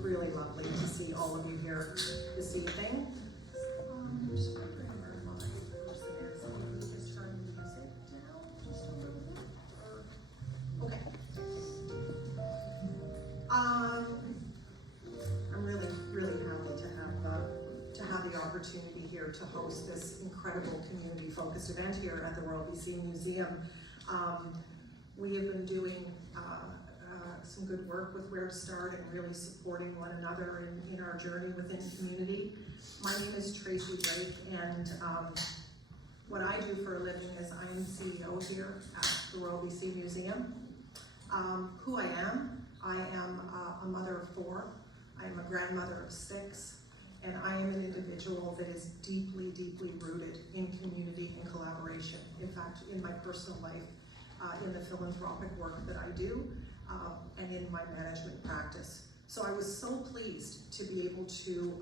really lovely to see all of you here this evening. Just remember my person is, I'm just turn the music down just a little bit. Okay. I'm really, really happy to have the opportunity here to host this incredible community-focused event here at the Royal BC Museum. We have been doing some good work with Where to Start and really supporting one another in our journey within community. My name is Tracy Drake, and what I do for a living is I am CEO here at the Royal BC Museum. Who I am a mother of 4, I am a grandmother of 6, and I am an individual that is deeply, deeply rooted in community and collaboration. In fact, in my personal life, in the philanthropic work that I do, and in my management practice. So I was so pleased to be able to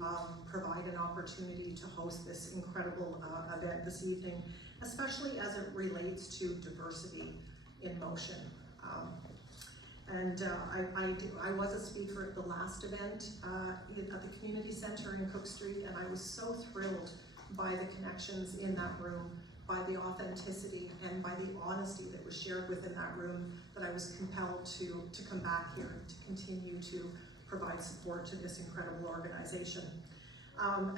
provide an opportunity to host this incredible event this evening, especially as it relates to diversity in motion. I was a speaker at the last event at the community center in Cook Street, and I was so thrilled by the connections in that room, by the authenticity and by the honesty that was shared within that room, that I was compelled to come back here and to continue to provide support to this incredible organization.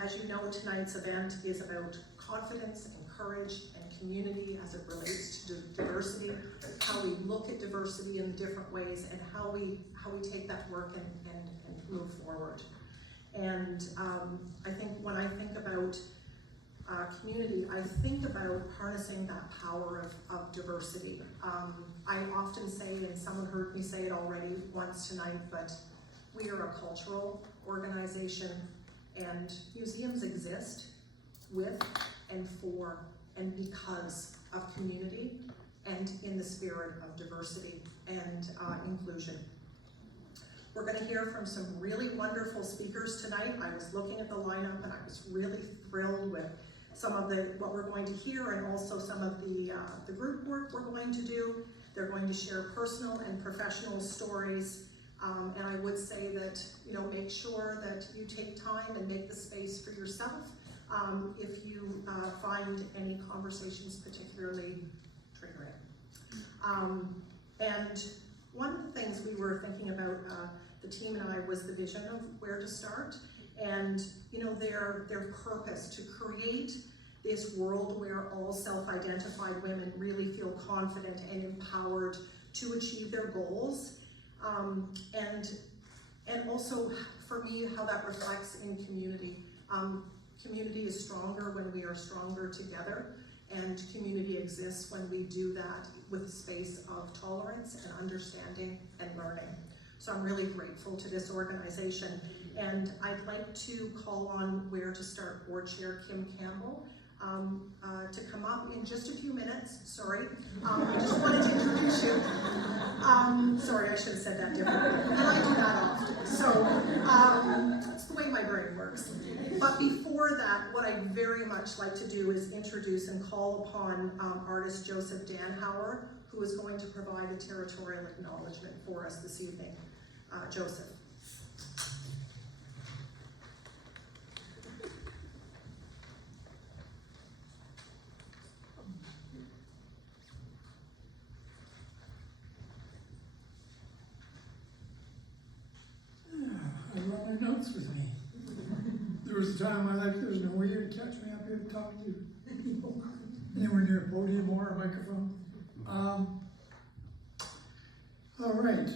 As you know, tonight's event is about confidence and courage and community as it relates to diversity, how we look at diversity in different ways, and how we take that work and move forward. And I think when I think about community, I think about harnessing that power of diversity. I often say, and someone heard me say it already once tonight, but we are a cultural organization, and museums exist with and for and because of community and in the spirit of diversity and inclusion. We're going to hear from some really wonderful speakers tonight. I was looking at the lineup and I was really thrilled with some of what we're going to hear, and also some of the group work we're going to do. They're going to share personal and professional stories. And I would say that, make sure that you take time and make the space for yourself if you find any conversations particularly triggering. And one of the things we were thinking about, the team and I, was the vision of Where to Start, and their purpose to create this world where all self-identified women really feel confident and empowered to achieve their goals. And also, for me, how that reflects in community. Community is stronger when we are stronger together, and community exists when we do that with a space of tolerance and understanding and learning. So I'm really grateful to this organization, and I'd like to call on Where to Start Board Chair Kim Campbell to come up in just a few minutes. Sorry, I just wanted to introduce you. Sorry, I should have said that differently. And I do that often, so it's the way my brain works. But before that, what I very much like to do is introduce and call upon artist Joseph Danhauer, who is going to provide a territorial acknowledgement for us this evening. Joseph. I brought my notes with me. There was a time in my life there was no way you'd catch me up here talking to people anywhere near a podium or a microphone. All right,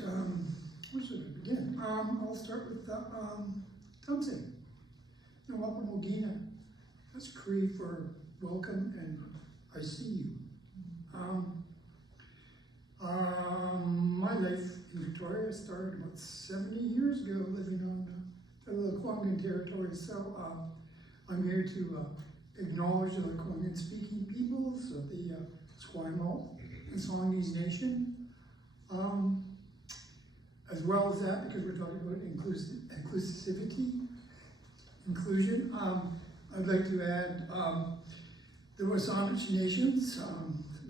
where should I begin? I'll start with Tumsing. Nawapamogina. That's Cree for welcome and I see you. My life in Victoria started about 70 years ago, living on the Lekwungen territory. So I'm here to acknowledge the Lekwungen speaking peoples of the Esquimalt and Songhees Nation. As well as that, because we're talking about inclusivity, inclusion, I'd like to add the Wasanich nations.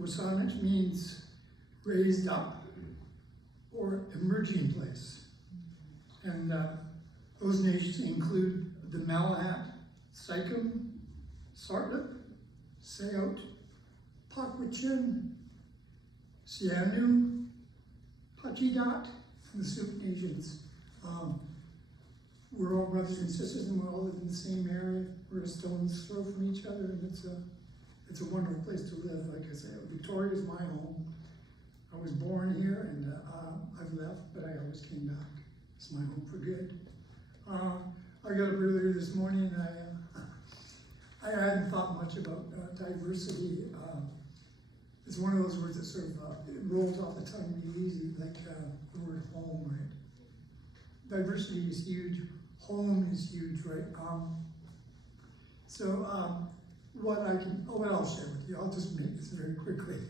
Wasanich means raised up or emerging place. And those nations include the Malahat, Sycam, Sartlip, Sayout, Pakwachin, Sianu, Pachidat, and the Suk Nations. We're all brothers and sisters, and we all live in the same area. We're a stone's throw from each other, and it's a wonderful place to live. Like I said, Victoria is my home. I was born here, and I've left, but I always came back. It's my home for good. I got up earlier this morning, and I hadn't thought much about diversity. It's one of those words that sort of it rolls off the tongue really easy, like the word home, right? Diversity is huge. Home is huge, right? What I'll share with you, I'll just make this very quickly.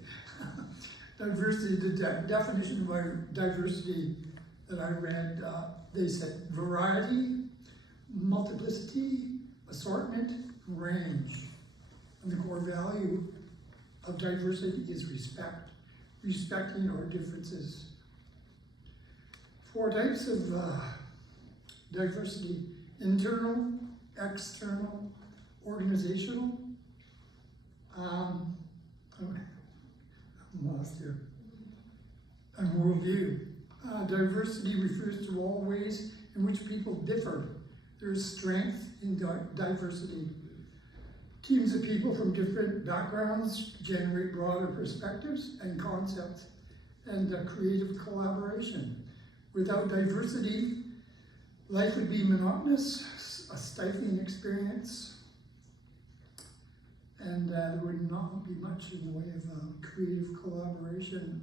Diversity, the definition of diversity that I read, they said variety, multiplicity, assortment, range. And the core value of diversity is respect, respecting our differences. 4 types of diversity: internal, external, organizational. I'm lost here. And worldview. Diversity refers to all ways in which people differ. There is strength in diversity. Teams of people from different backgrounds generate broader perspectives and concepts and creative collaboration. Without diversity, life would be monotonous, a stifling experience, and there would not be much in the way of creative collaboration.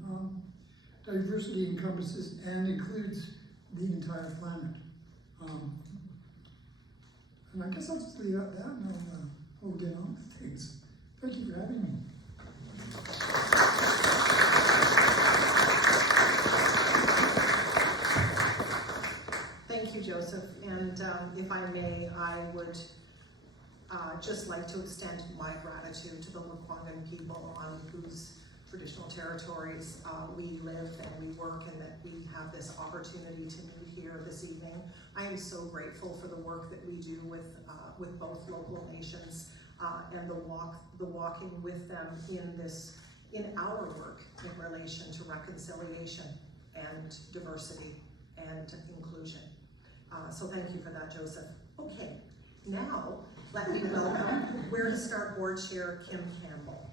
Diversity encompasses and includes the entire planet. And I guess I'll just leave it at that, and we'll get on with things. Thank you for having me. Thank you, Joseph. And if I may, I would just like to extend my gratitude to the Lekwungen people on whose traditional territories we live and we work, and that we have this opportunity to meet here this evening. I am so grateful for the work that we do with both local nations and the walking with them in our work in relation to reconciliation and diversity and inclusion. So thank you for that, Joseph. Okay, now let me welcome Where to Start Board Chair Kim Campbell.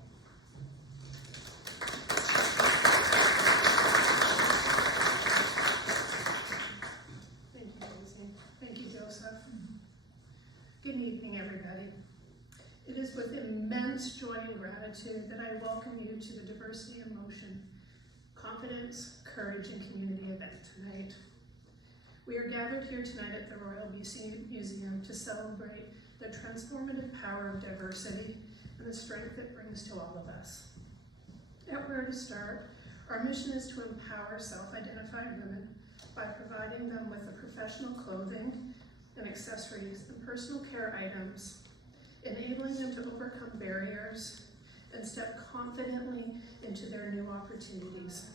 Thank you, Rosie. Thank you, Joseph. Good evening, everybody. It is with immense joy and gratitude that I welcome you to the Diversity in Motion, Confidence, Courage, and Community event tonight. We are gathered here tonight at the Royal BC Museum to celebrate the transformative power of diversity and the strength it brings to all of us. At Where to Start, our mission is to empower self-identified women by providing them with the professional clothing and accessories and personal care items, enabling them to overcome barriers and step confidently into their new opportunities.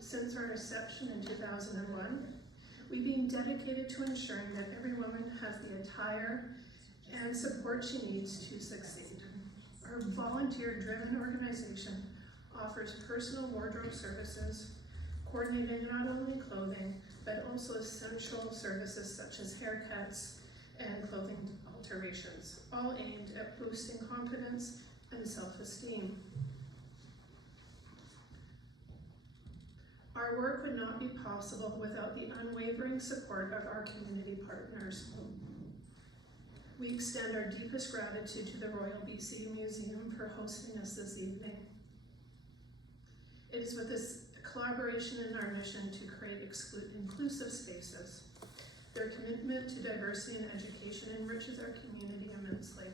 Since our inception in 2001, we've been dedicated to ensuring that every woman has the attire and support she needs to succeed. Our volunteer-driven organization offers personal wardrobe services, coordinating not only clothing, but also essential services such as haircuts and clothing alterations, all aimed at boosting confidence and self-esteem. Our work would not be possible without the unwavering support of our community partners. We extend our deepest gratitude to the Royal BC Museum for hosting us this evening. It is with this collaboration in our mission to create inclusive spaces. Their commitment to diversity and education enriches our community immensely.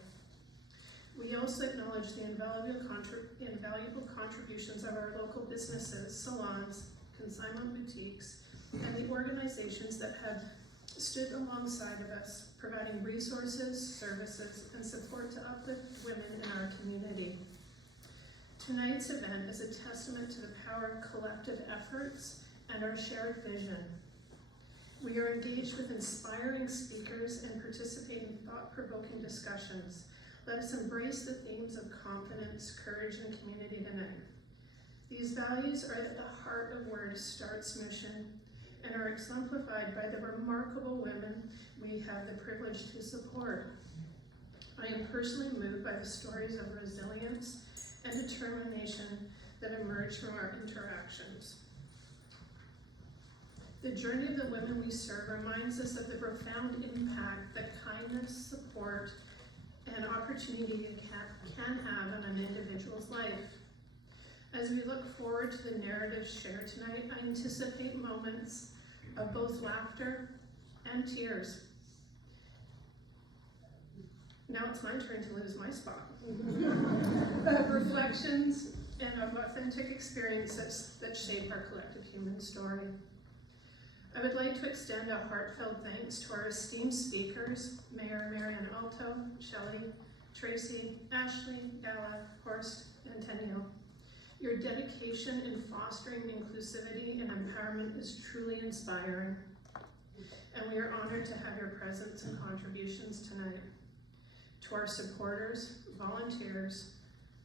We also acknowledge the invaluable contributions of our local businesses, salons, consignment boutiques, and the organizations that have stood alongside of us, providing resources, services, and support to uplift women in our community. Tonight's event is a testament to the power of collective efforts and our shared vision. We are engaged with inspiring speakers and participate in thought-provoking discussions. Let us embrace the themes of confidence, courage, and community tonight. These values are at the heart of where Start's mission and are exemplified by the remarkable women we have the privilege to support. I am personally moved by the stories of resilience and determination that emerge from our interactions. The journey of the women we serve reminds us of the profound impact that kindness, support, and opportunity can have on an individual's life. As we look forward to the narrative shared tonight, I anticipate moments of both laughter and tears. Now it's my turn to lose my spot. Of reflections and of authentic experiences that shape our collective human story. I would like to extend a heartfelt thanks to our esteemed speakers, Mayor Marianne Alto, Shelley, Tracy, Ashley, Gala, Horst, and Tenio. Your dedication in fostering inclusivity and empowerment is truly inspiring, and we are honored to have your presence and contributions tonight. To our supporters, volunteers,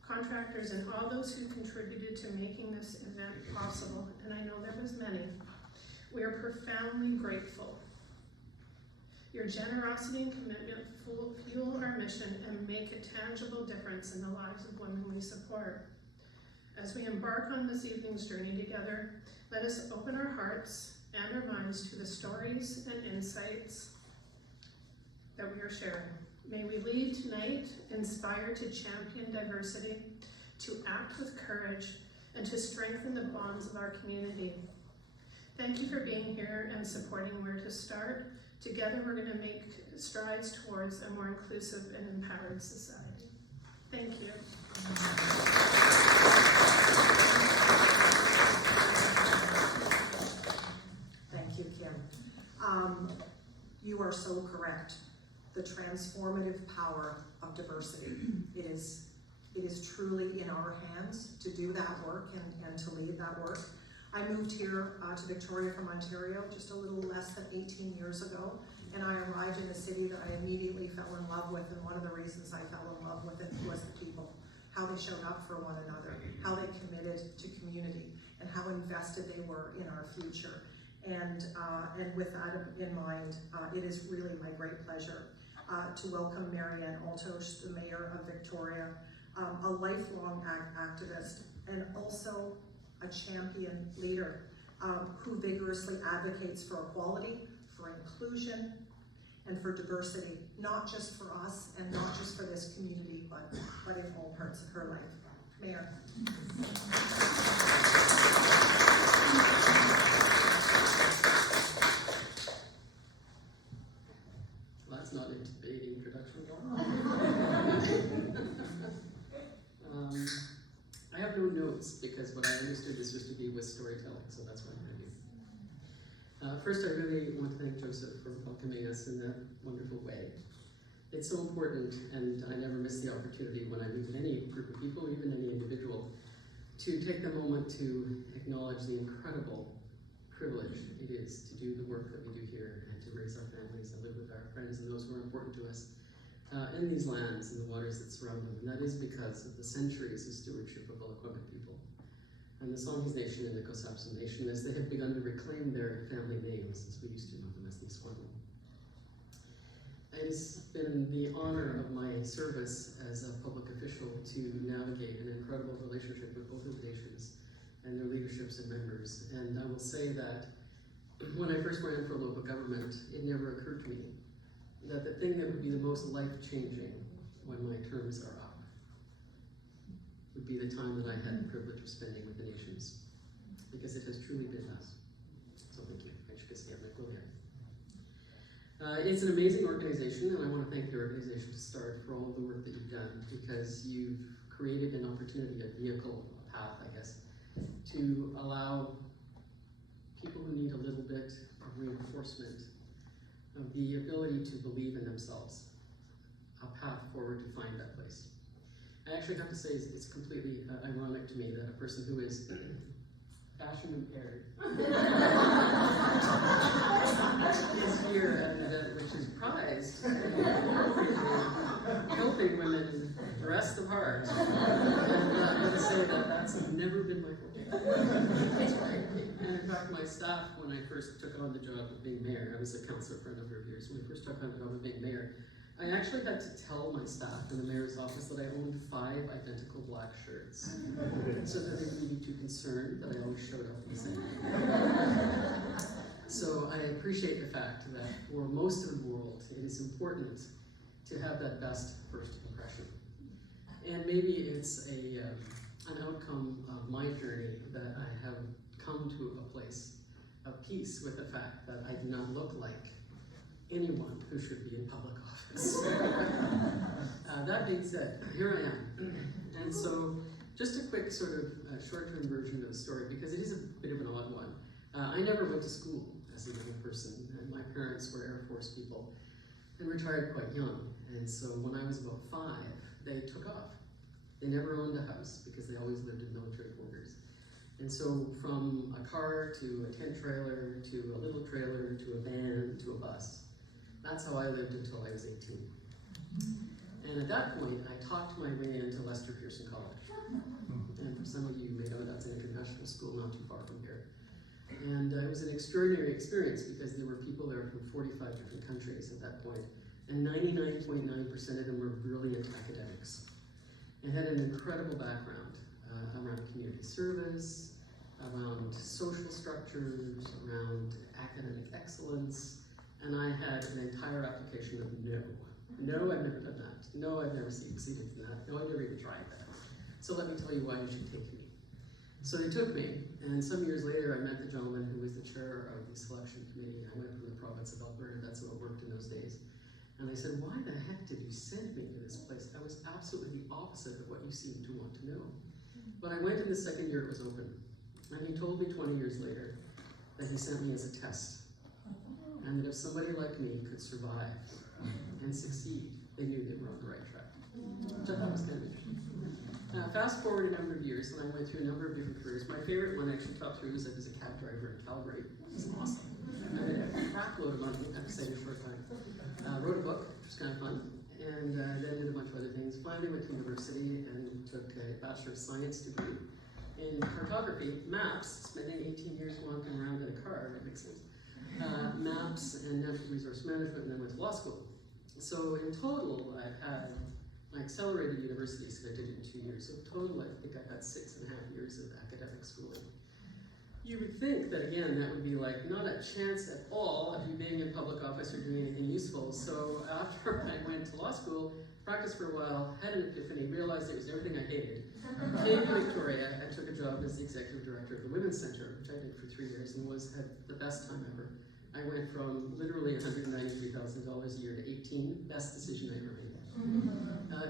contractors, and all those who contributed to making this event possible, and I know there was many, we are profoundly grateful. Your generosity and commitment fuel our mission and make a tangible difference in the lives of women we support. As we embark on this evening's journey together, let us open our hearts and our minds to the stories and insights that we are sharing. May we leave tonight inspired to champion diversity, to act with courage, and to strengthen the bonds of our community. Thank you for being here and supporting Where to Start. Together we're going to make strides towards a more inclusive and empowered society. Thank you. Thank you, Kim. You are so correct. The transformative power of diversity. It is truly in our hands to do that work and to lead that work. I moved here to Victoria from Ontario just a little less than 18 years ago, and I arrived in a city that I immediately fell in love with, and one of the reasons I fell in love with it was the people, how they showed up for one another, how they committed to community, and how invested they were in our future. And with that in mind, it is really my great pleasure to welcome Marianne Altosh, the Mayor of Victoria, a lifelong activist and also a champion leader who vigorously advocates for equality, for inclusion, and for diversity, not just for us and not just for this community, but in all parts of her life. Mayor. Well, that's not an introduction at all. I have no notes because what I understood this was to be with storytelling, so that's what I'm going to do. First, I really want to thank Joseph for welcoming us in that wonderful way. It's so important, and I never miss the opportunity when I meet any group of people, even any individual, to take the moment to acknowledge the incredible privilege it is to do the work that we do here and to raise our families and live with our friends and those who are important to us in these lands and the waters that surround them. And that is because of the centuries of stewardship of Algonquin people and the Songhees Nation and the Kosapsan Nation as they have begun to reclaim their family names, as we used to know them as the Squamish. It's been the honor of my service as a public official to navigate an incredible relationship with both of the nations and their leaderships and members. And I will say that when I first ran for local government, it never occurred to me that the thing that would be the most life-changing when my terms are up would be the time that I had the privilege of spending with the nations, because it has truly been us. So thank you. I should say my quote here. It's an amazing organization, and I want to thank the organization to start for all the work that you've done, because you've created an opportunity, a vehicle, a path, I guess, to allow people who need a little bit of reinforcement of the ability to believe in themselves, a path forward to find that place. I actually have to say it's completely ironic to me that a person who is fashion impaired, is here at an event which is prized, helping women dress the part. And I'm going to say that that's never been my forte. And in fact, my staff, when I first took on the job of being mayor, I was a councillor for a number of years. When I first took on the job of being mayor, I actually had to tell my staff in the mayor's office that I owned 5 identical black shirts, so that they wouldn't be too concerned that I always showed up in the same. So I appreciate the fact that for most of the world, it is important to have that best first impression. And maybe it's an outcome of my journey that I have come to a place of peace with the fact that I do not look like anyone who should be in public office. That being said, here I am. And so, just a quick sort of short-term version of the story, because it is a bit of an odd one. I never went to school as a young person, and my parents were Air Force people and retired quite young. And so when I was about 5, they took off. They never owned a house because they always lived in military quarters. And so from a car to a tent trailer to a little trailer to a van to a bus, that's how I lived until I was 18. And at that point, I talked my way into Lester Pearson College. And for some of you may know that's an international school not too far from here. And it was an extraordinary experience because there were people there from 45 different countries at that point, and 99.9% of them were brilliant academics and had an incredible background around community service, around social structures, around academic excellence, and I had an entire application of no. No, I've never done that. No, I've never succeeded in that. No, I've never even tried that. So let me tell you why you should take me. So they took me, and some years later I met the gentleman who was the chair of the selection committee. I went from the province of Alberta, that's how it worked in those days. And I said, why the heck did you send me to this place? I was absolutely the opposite of what you seem to want to know. But I went in the second year it was open. And he told me 20 years later that he sent me as a test. And that if somebody like me could survive and succeed, they knew they were on the right track. Which I thought was kind of interesting. Fast forward a number of years, and I went through a number of different careers. My favorite one actually top 3 was I was a cab driver in Calgary. It was awesome. I made a crap load of money, I have to say, in a short time. Wrote a book, which was kind of fun, and then did a bunch of other things. Finally went to university and took a Bachelor of Science degree in cartography, maps, spending 18 years wandering around in a car, that makes sense. Maps and natural resource management, and then went to law school. So in total, I've had my accelerated university, so I did it in 2 years. So in total, I think I had 6.5 years of academic schooling. You would think that, again, that would be like not a chance at all of you being in public office or doing anything useful. So after I went to law school, practiced for a while, had an epiphany, realized it was everything I hated. Came to Victoria and took a job as the executive director of the Women's Centre, which I did for 3 years and had the best time ever. I went from literally $193,000 a year to 18, best decision I ever made.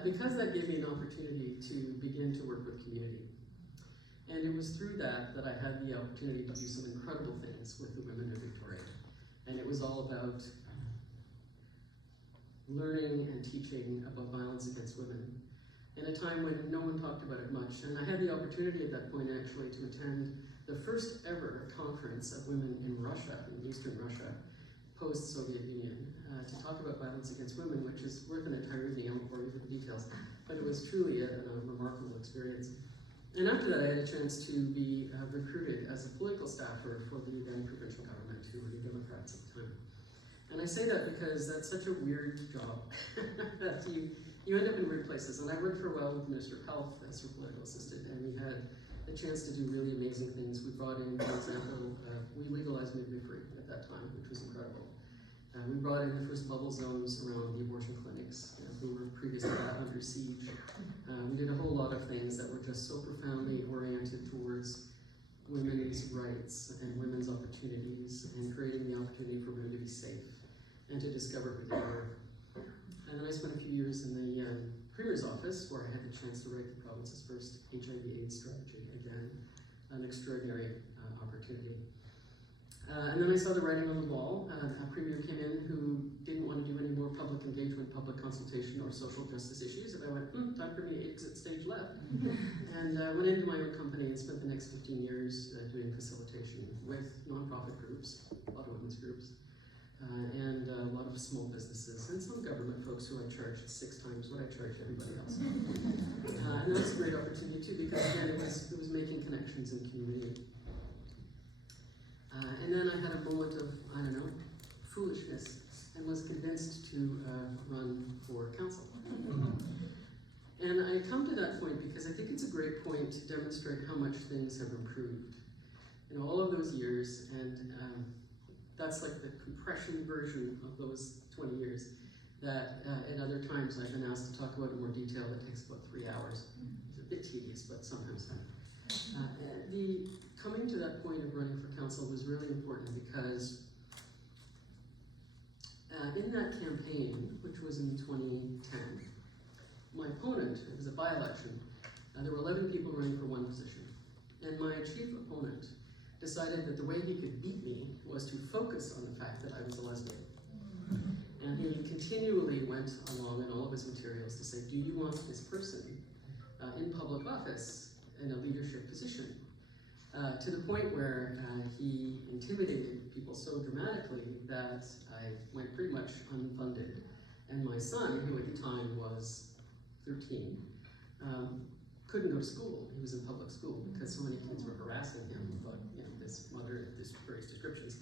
Because that gave me an opportunity to begin to work with community. And it was through that I had the opportunity to do some incredible things with the women of Victoria. And it was all about learning and teaching about violence against women in a time when no one talked about it much. And I had the opportunity at that point actually to attend the first ever conference of women in Russia, in Eastern Russia, post-Soviet Union, to talk about violence against women, which is worth an entire evening. I won't bore you with the details, but it was truly a remarkable experience. And after that, I had a chance to be recruited as a political staffer for the then provincial government, who were the Democrats at the time. And I say that because that's such a weird job, that you end up in weird places. And I worked for a while with the Minister of Health as her political assistant, and we had a chance to do really amazing things. We brought in, for example, we legalized midwifery at that time, which was incredible. We brought in the first bubble zones around the abortion clinics. They were previously under siege. We did a whole lot of things that were just so profoundly oriented towards women's rights and women's opportunities and creating the opportunity for women to be safe and to discover who they were. And then I spent a few years in the Premier's office, where I had the chance to write the province's first HIV/AIDS strategy. Again, an extraordinary opportunity. And then I saw the writing on the wall. A premier came in who didn't want to do any more public engagement, public consultation, or social justice issues. And I went, time for me to exit stage left. And went into my own company and spent the next 15 years doing facilitation with nonprofit groups, a lot of women's groups, and a lot of small businesses, and some government folks who I charged 6 times what I charged everybody else. And that was a great opportunity too, because again, it was making connections in community. And then I had a moment of, I don't know, foolishness, and was convinced to run for council. And I come to that point because I think it's a great point to demonstrate how much things have improved in all of those years, and that's like the compression version of those 20 years that at other times I've been asked to talk about in more detail that takes about 3 hours. It's a bit tedious, but sometimes fun. The coming to that point of running for council was really important because in that campaign, which was in 2010, my opponent, it was a by-election, there were 11 people running for one position, and my chief opponent decided that the way he could beat me was to focus on the fact that I was a lesbian. And he continually went along in all of his materials to say, do you want this person in public office in a leadership position? To the point where he intimidated people so dramatically that I went pretty much unfunded. And my son, who at the time was 13, couldn't go to school. He was in public school because so many kids were harassing him about this mother, this various descriptions,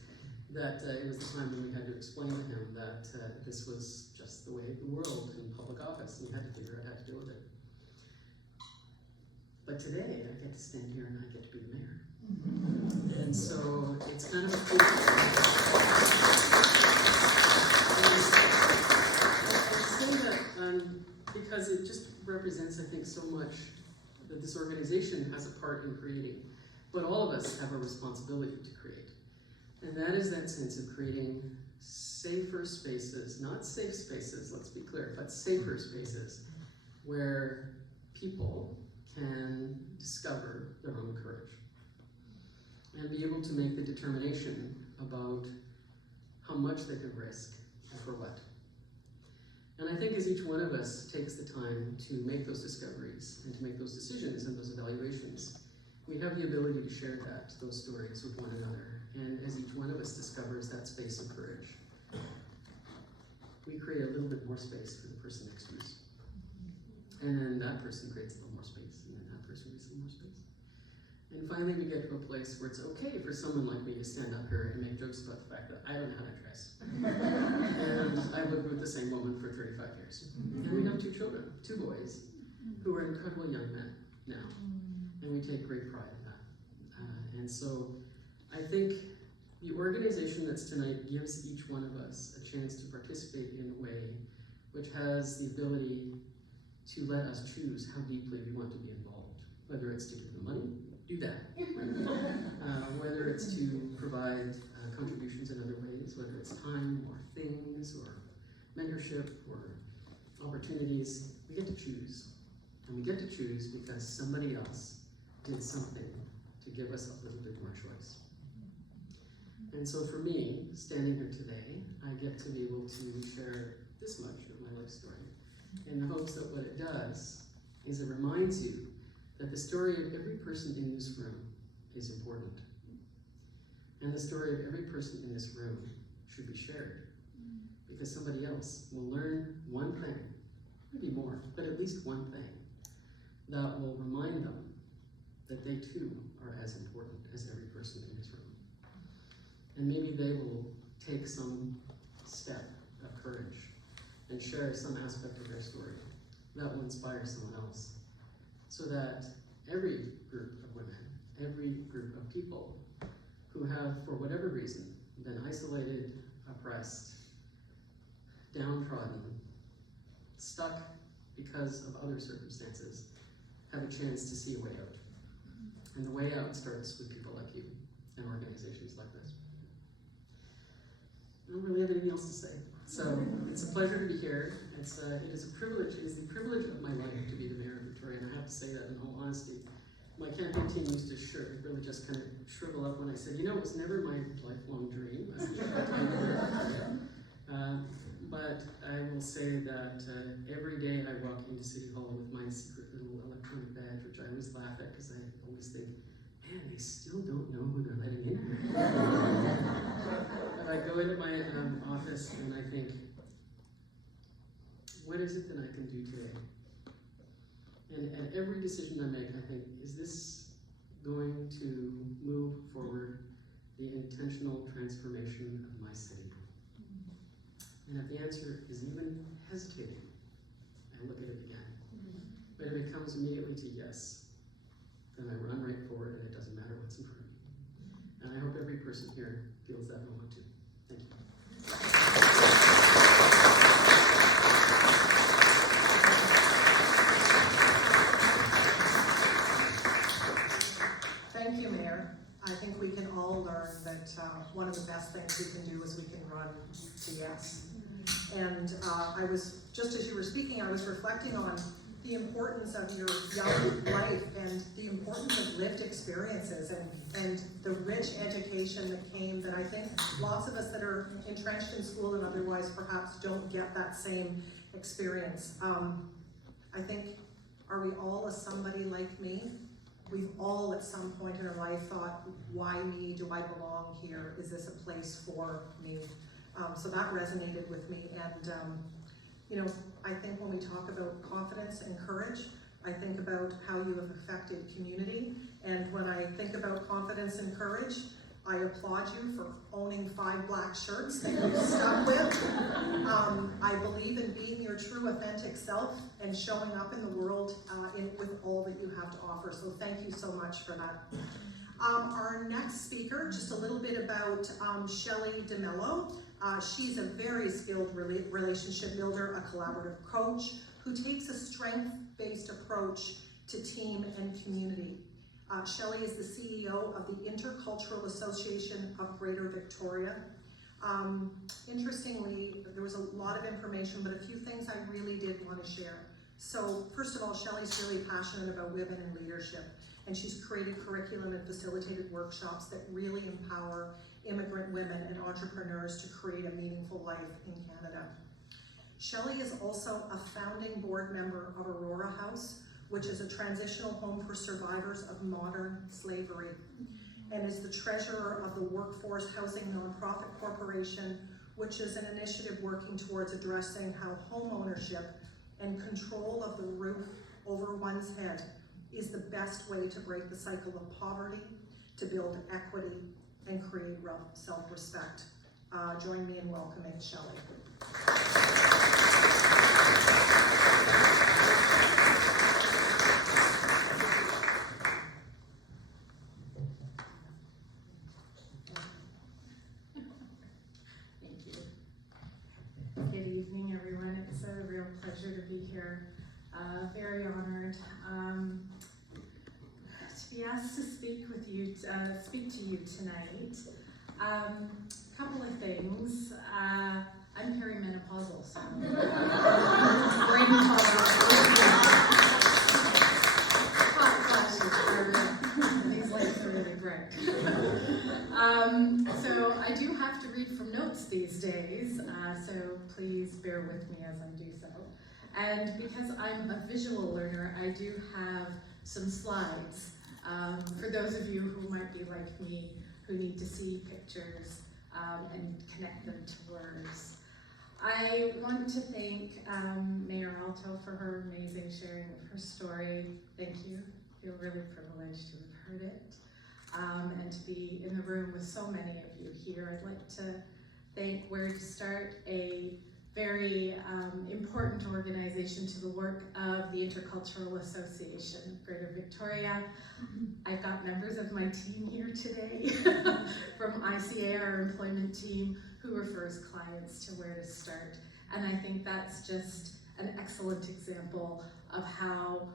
that it was the time when we had to explain to him that this was just the way of the world in public office, and we had to figure out how to deal with it. But today, I get to stand here and I get to be the mayor. And so it's kind of a cool I say that because it just represents, I think, so much that this organization has a part in creating, but all of us have a responsibility to create. And that is that sense of creating safer spaces, not safe spaces, let's be clear, but safer spaces where people can discover their own courage and be able to make the determination about how much they could risk and for what. And I think as each one of us takes the time to make those discoveries and to make those decisions and those evaluations, we have the ability to share those stories with one another. And as each one of us discovers that space of courage, we create a little bit more space for the person next to us. And then that person creates a little more space, and then that person creates a little more space. And finally we get to a place where it's okay for someone like me to stand up here and make jokes about the fact that I don't know how to dress. And I've lived with the same woman for 35 years. And we have 2 children, 2 boys, who are incredible young men now. And we take great pride in that. And so I think the organization that's tonight gives each one of us a chance to participate in a way which has the ability to let us choose how deeply we want to be involved. Whether it's to give them money, do that. Whether it's to provide contributions in other ways, whether it's time or things or mentorship or opportunities, we get to choose. And we get to choose because somebody else did something to give us a little bit more choice. And so for me, standing here today, I get to be able to share this much of my life story in the hopes that what it does is it reminds you that the story of every person in this room is important. And the story of every person in this room should be shared because somebody else will learn one thing, maybe more, but at least one thing that will remind them that they too are as important as every person in this room. And maybe they will take some step of courage and share some aspect of their story that will inspire someone else, so that every group of women, every group of people who have, for whatever reason, been isolated, oppressed, downtrodden, stuck because of other circumstances, have a chance to see a way out. And the way out starts with people like you and organizations like this. I don't really have anything else to say. So it's a pleasure to be here. It is a privilege. It is the privilege of my life to be the mayor of Victoria, and I have to say that in all honesty. my campaign team used to really just kind of shrivel up when I said, it was never my lifelong dream. But I will say that every day I walk into City Hall with my secret little electronic badge, which I always laugh at because I always think, man, they still don't know who they're letting in here. But I go into my office and I think, what is it that I can do today? And at every decision I make, I think, is this going to move forward the intentional transformation of my city? And if the answer is even hesitating, I look at it again. But if it comes immediately to yes, then I run right forward and it doesn't matter what's in front of me. And I hope every person here feels that moment too. Thank you. Thank you, Mayor. I think we can all learn that one of the best things we can do is we can run to yes. And I was, just as you were speaking, I was reflecting on the importance of your young life and the importance of lived experiences and the rich education that came, that I think lots of us that are entrenched in school and otherwise perhaps don't get that same experience. I think, are we all a somebody like me? We've all at some point in our life thought, why me? Do I belong here? Is this a place for me? So that resonated with me. And I think when we talk about confidence and courage, I think about how you have affected community. And when I think about confidence and courage, I applaud you for owning 5 black shirts that you stuck with. I believe in being your true authentic self and showing up in the world with all that you have to offer. So thank you so much for that. Our next speaker, just a little bit about Shelley DeMello. She's a very skilled relationship builder, a collaborative coach who takes a strength-based approach to team and community. Shelley is the CEO of the Intercultural Association of Greater Victoria. Interestingly, there was a lot of information, but a few things I really did want to share. So first of all, Shelley's really passionate about women in leadership, and she's created curriculum and facilitated workshops that really empower immigrant women and entrepreneurs to create a meaningful life in Canada. Shelley is also a founding board member of Aurora House, which is a transitional home for survivors of modern slavery, and is the treasurer of the Workforce Housing Nonprofit Corporation, which is an initiative working towards addressing how home ownership and control of the roof over one's head is the best way to break the cycle of poverty, to build equity, and create self-respect. Join me in welcoming Shelley. Thank you. Good evening, everyone. It's a real pleasure to be here. Very honored to be asked to speak with you, speak to you tonight. Couple of things. I'm perimenopausal, so brain hot flashes. These lights are really bright. So I do have to read from notes these days, so please bear with me as I do so. And because I'm a visual learner, I do have some slides for those of you who might be like me, who need to see pictures and connect them to words. I want to thank Mayor Alto for her amazing sharing of her story. Thank you. I feel really privileged to have heard it. And to be in the room with so many of you here. I'd like to thank Where to Start, a very important organization to the work of the Intercultural Association of Greater Victoria. I've got members of my team here today from ICA, our employment team, who refers clients to Where to Start. And I think that's just an excellent example of how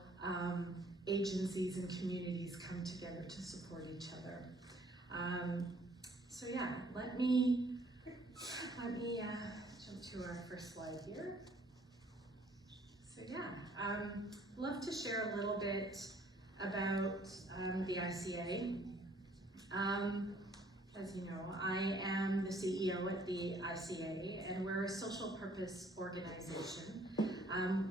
agencies and communities come together to support each other. So yeah, let me jump to our first slide here. So yeah, love to share a little bit about the ICA. As you know, I am the CEO at the ICA, and we're a social purpose organization.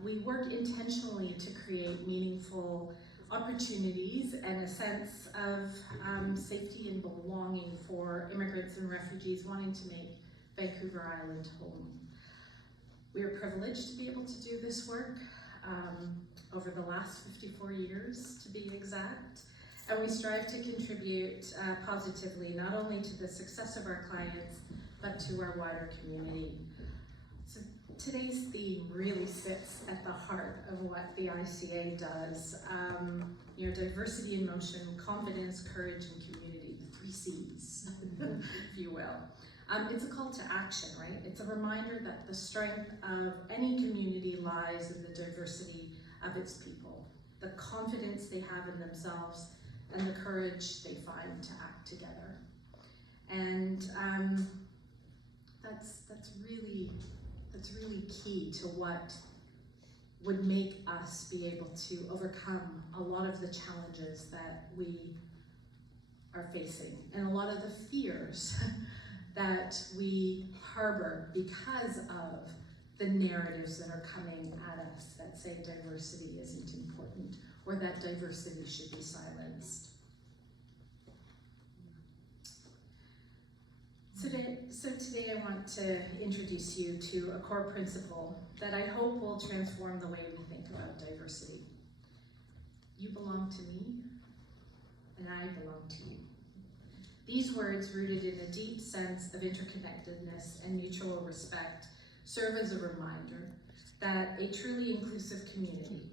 We work intentionally to create meaningful opportunities and a sense of safety and belonging for immigrants and refugees wanting to make Vancouver Island home. We are privileged to be able to do this work over the last 54 years, to be exact. And we strive to contribute positively, not only to the success of our clients, but to our wider community. So today's theme really sits at the heart of what the ICA does. Diversity in motion, confidence, courage, and community, the 3 C's, if you will. It's a call to action, right? It's a reminder that the strength of any community lies in the diversity of its people, the confidence they have in themselves, and the courage they find to act together. And that's really key to what would make us be able to overcome a lot of the challenges that we are facing and a lot of the fears that we harbor because of the narratives that are coming at us that say diversity isn't important or that diversity should be silenced. So today I want to introduce you to a core principle that I hope will transform the way we think about diversity. You belong to me, and I belong to you. These words, rooted in a deep sense of interconnectedness and mutual respect, serve as a reminder that a truly inclusive community,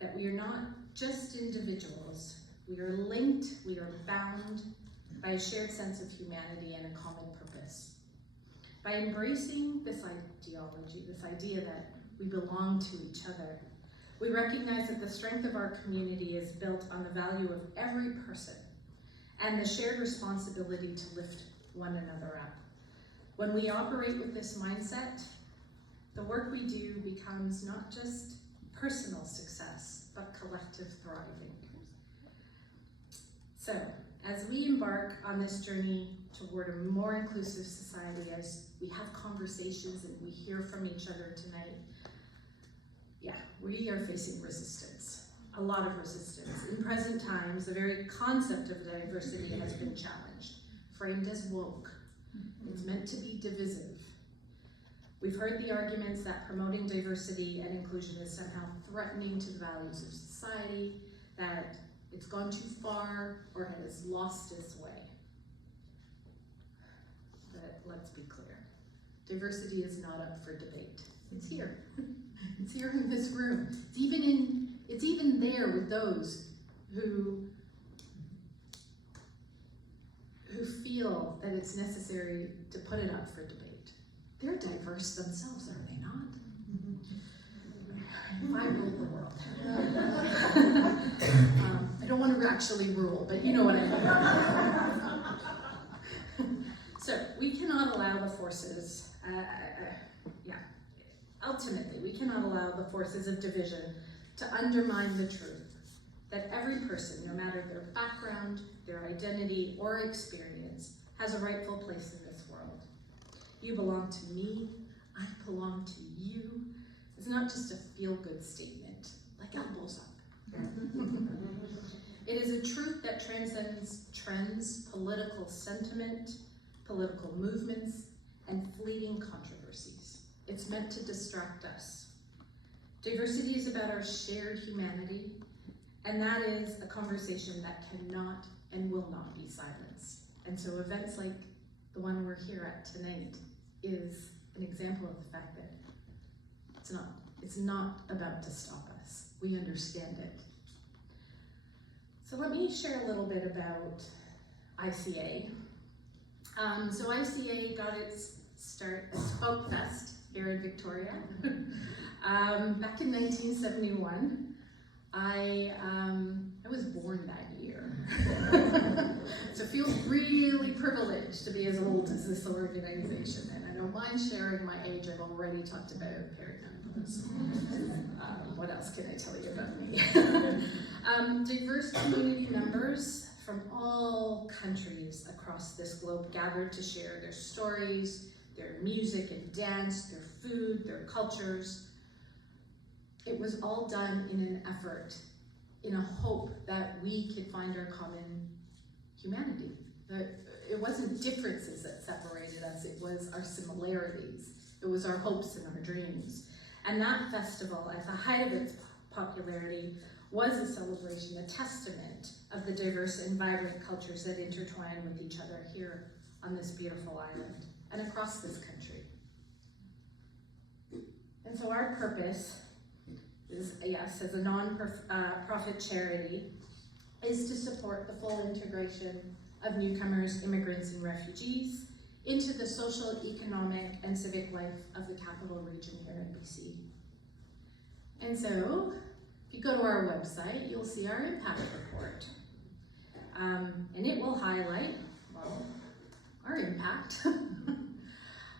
that we are not just individuals, we are linked, we are bound by a shared sense of humanity and a common purpose. By embracing this ideology, this idea that we belong to each other, we recognize that the strength of our community is built on the value of every person and the shared responsibility to lift one another up. When we operate with this mindset, the work we do becomes not just personal success, but collective thriving. So, as we embark on this journey toward a more inclusive society, as we have conversations and we hear from each other tonight, we are facing resistance, a lot of resistance. In present times, the very concept of diversity has been challenged, framed as woke. It's meant to be divisive. We've heard the arguments that promoting diversity and inclusion is somehow threatening to the values of society, that it's gone too far, or it has lost its way. But let's be clear. Diversity is not up for debate. It's here. It's here in this room. It's even there with those who feel that it's necessary to put it up for debate. They're diverse themselves, are they not? If I rule the world. I don't want to actually rule, but you know what I mean. So we cannot allow the forces, ultimately, we cannot allow the forces of division to undermine the truth that every person, no matter their background, their identity, or experience, has a rightful place in this world. You belong to me, I belong to you. It's not just a feel-good statement, like elbows up. It is a truth that transcends trends, political sentiment, political movements, and fleeting controversies. It's meant to distract us. Diversity is about our shared humanity, and that is a conversation that cannot and will not be silenced. And so events like the one we're here at tonight is an example of the fact that it's not about to stop us. We understand it. So let me share a little bit about ICA. So ICA got its start as Folk Fest here in Victoria. Back in 1971. I was born that year. So it feels really privileged to be as old as this organization, and I don't mind sharing my age. I've already talked about perimenopause. What else can I tell you about me? Diverse community members from all countries across this globe gathered to share their stories, their music and dance, their food, their cultures. It was all done in an effort, in a hope that we could find our common humanity. That it wasn't differences that separated us, it was our similarities. It was our hopes and our dreams. And that festival, at the height of its popularity, was a celebration, a testament of the diverse and vibrant cultures that intertwine with each other here on this beautiful island and across this country. And so our purpose is, yes, as a non-profit charity, is to support the full integration of newcomers, immigrants, and refugees into the social, economic, and civic life of the capital region here in BC. And so, if you go to our website, you'll see our impact report. And it will highlight, well, our impact.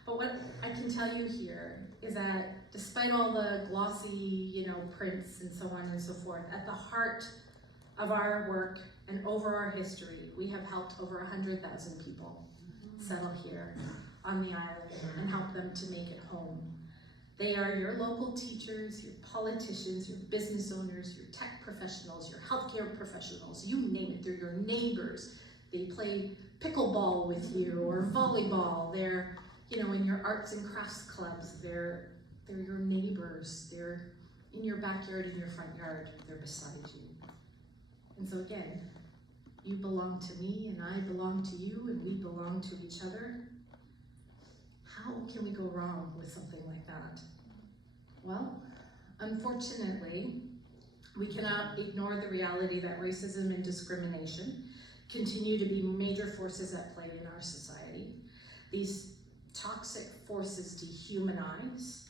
But what I can tell you here is that despite all the glossy, prints and so on and so forth, at the heart of our work and over our history, we have helped over 100,000 people settle here on the island and help them to make it home. They are your local teachers, your politicians, your business owners, your tech professionals, your healthcare professionals, you name it. They're your neighbors. They play pickleball with you or volleyball. They're, in your arts and crafts clubs. They're your neighbors. They're in your backyard, in your front yard. They're beside you. And so again, you belong to me and I belong to you and we belong to each other. How can we go wrong with something like that? Well, unfortunately, we cannot ignore the reality that racism and discrimination continue to be major forces at play in our society. These toxic forces dehumanize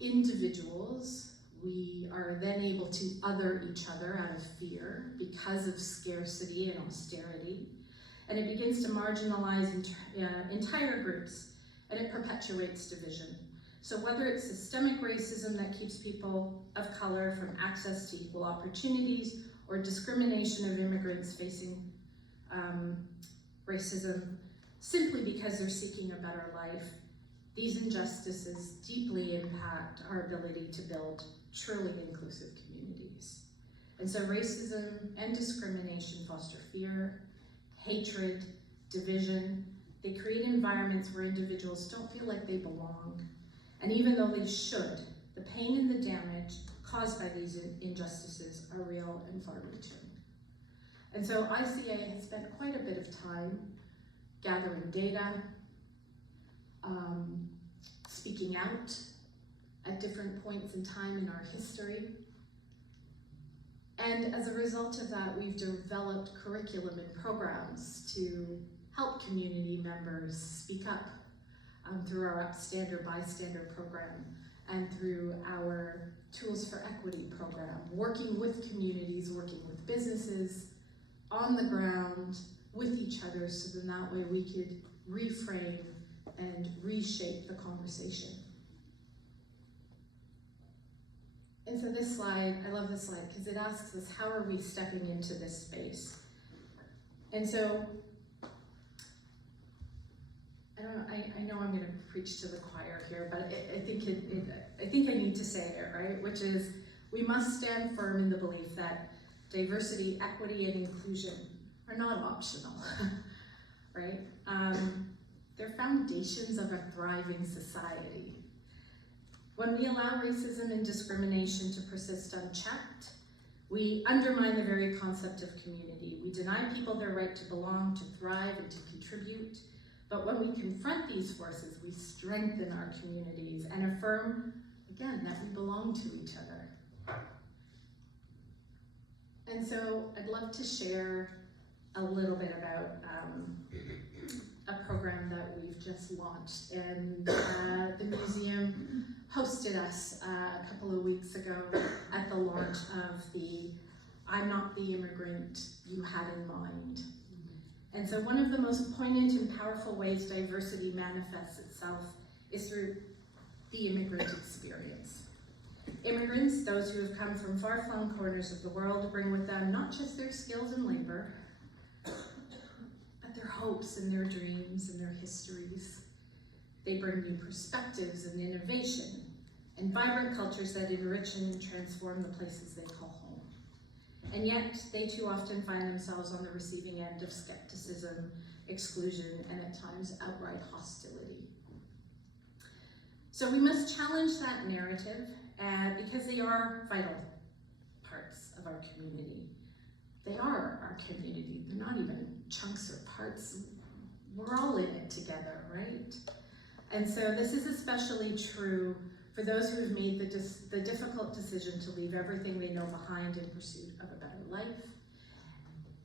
individuals. We are then able to other each other out of fear because of scarcity and austerity. And it begins to marginalize entire groups, and it perpetuates division. So whether it's systemic racism that keeps people of color from access to equal opportunities, or discrimination of immigrants facing racism simply because they're seeking a better life, these injustices deeply impact our ability to build truly inclusive communities. And so racism and discrimination foster fear, hatred, division. They create environments where individuals don't feel like they belong. And even though they should, the pain and the damage caused by these injustices are real and far-reaching. And so ICA has spent quite a bit of time gathering data, speaking out at different points in time in our history. And as a result of that, we've developed curriculum and programs to help community members speak up through our Upstander Bystander program and through our Tools for Equity program, working with communities, working with businesses on the ground with each other, so then that way we could reframe and reshape the conversation. And so this slide, I love this slide because it asks us, how are we stepping into this space? And so, I don't know, I know I'm going to preach to the choir here, but I think I need to say it, right? Which is, we must stand firm in the belief that diversity, equity, and inclusion are not optional, right? They're foundations of a thriving society. When we allow racism and discrimination to persist unchecked, we undermine the very concept of community. We deny people their right to belong, to thrive, and to contribute. But when we confront these forces, we strengthen our communities and affirm, again, that we belong to each other. And so I'd love to share a little bit about a program that we've just launched. And the museum hosted us a couple of weeks ago at the launch of the I'm Not the Immigrant You Had in Mind. And so one of the most poignant and powerful ways diversity manifests itself is through the immigrant experience. Immigrants, those who have come from far-flung corners of the world, bring with them not just their skills and labor, but their hopes and their dreams and their histories. They bring new perspectives and innovation and vibrant cultures that enrich and transform the places they call home. And yet, they too often find themselves on the receiving end of skepticism, exclusion, and at times outright hostility. So we must challenge that narrative because they are vital parts of our community. They are our community. They're not even chunks or parts. We're all in it together, right? And so this is especially true for those who have made the difficult decision to leave everything they know behind in pursuit of a better life.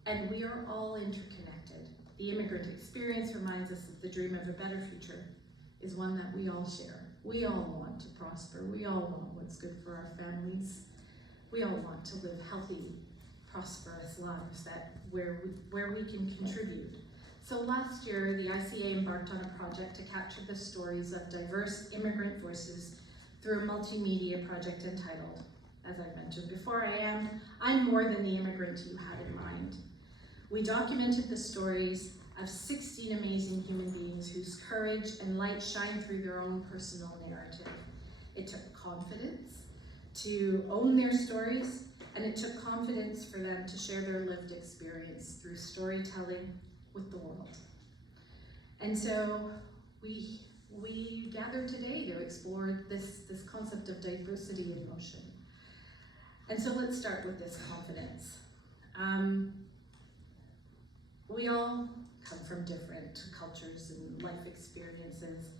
And we are all interconnected. The immigrant experience reminds us that the dream of a better future is one that we all share. We all want to prosper. We all want what's good for our families. We all want to live healthy, prosperous lives where we can contribute. So last year, the ICA embarked on a project to capture the stories of diverse immigrant voices through a multimedia project entitled, as I mentioned before, I'm More Than the Immigrant You Had in Mind. We documented the stories of 16 amazing human beings whose courage and light shine through their own personal narrative. It took confidence to own their stories, and it took confidence for them to share their lived experience through storytelling with the world. And so we gathered today to explore this concept of diversity in motion. And so let's start with this confidence. We all come from different cultures and life experiences,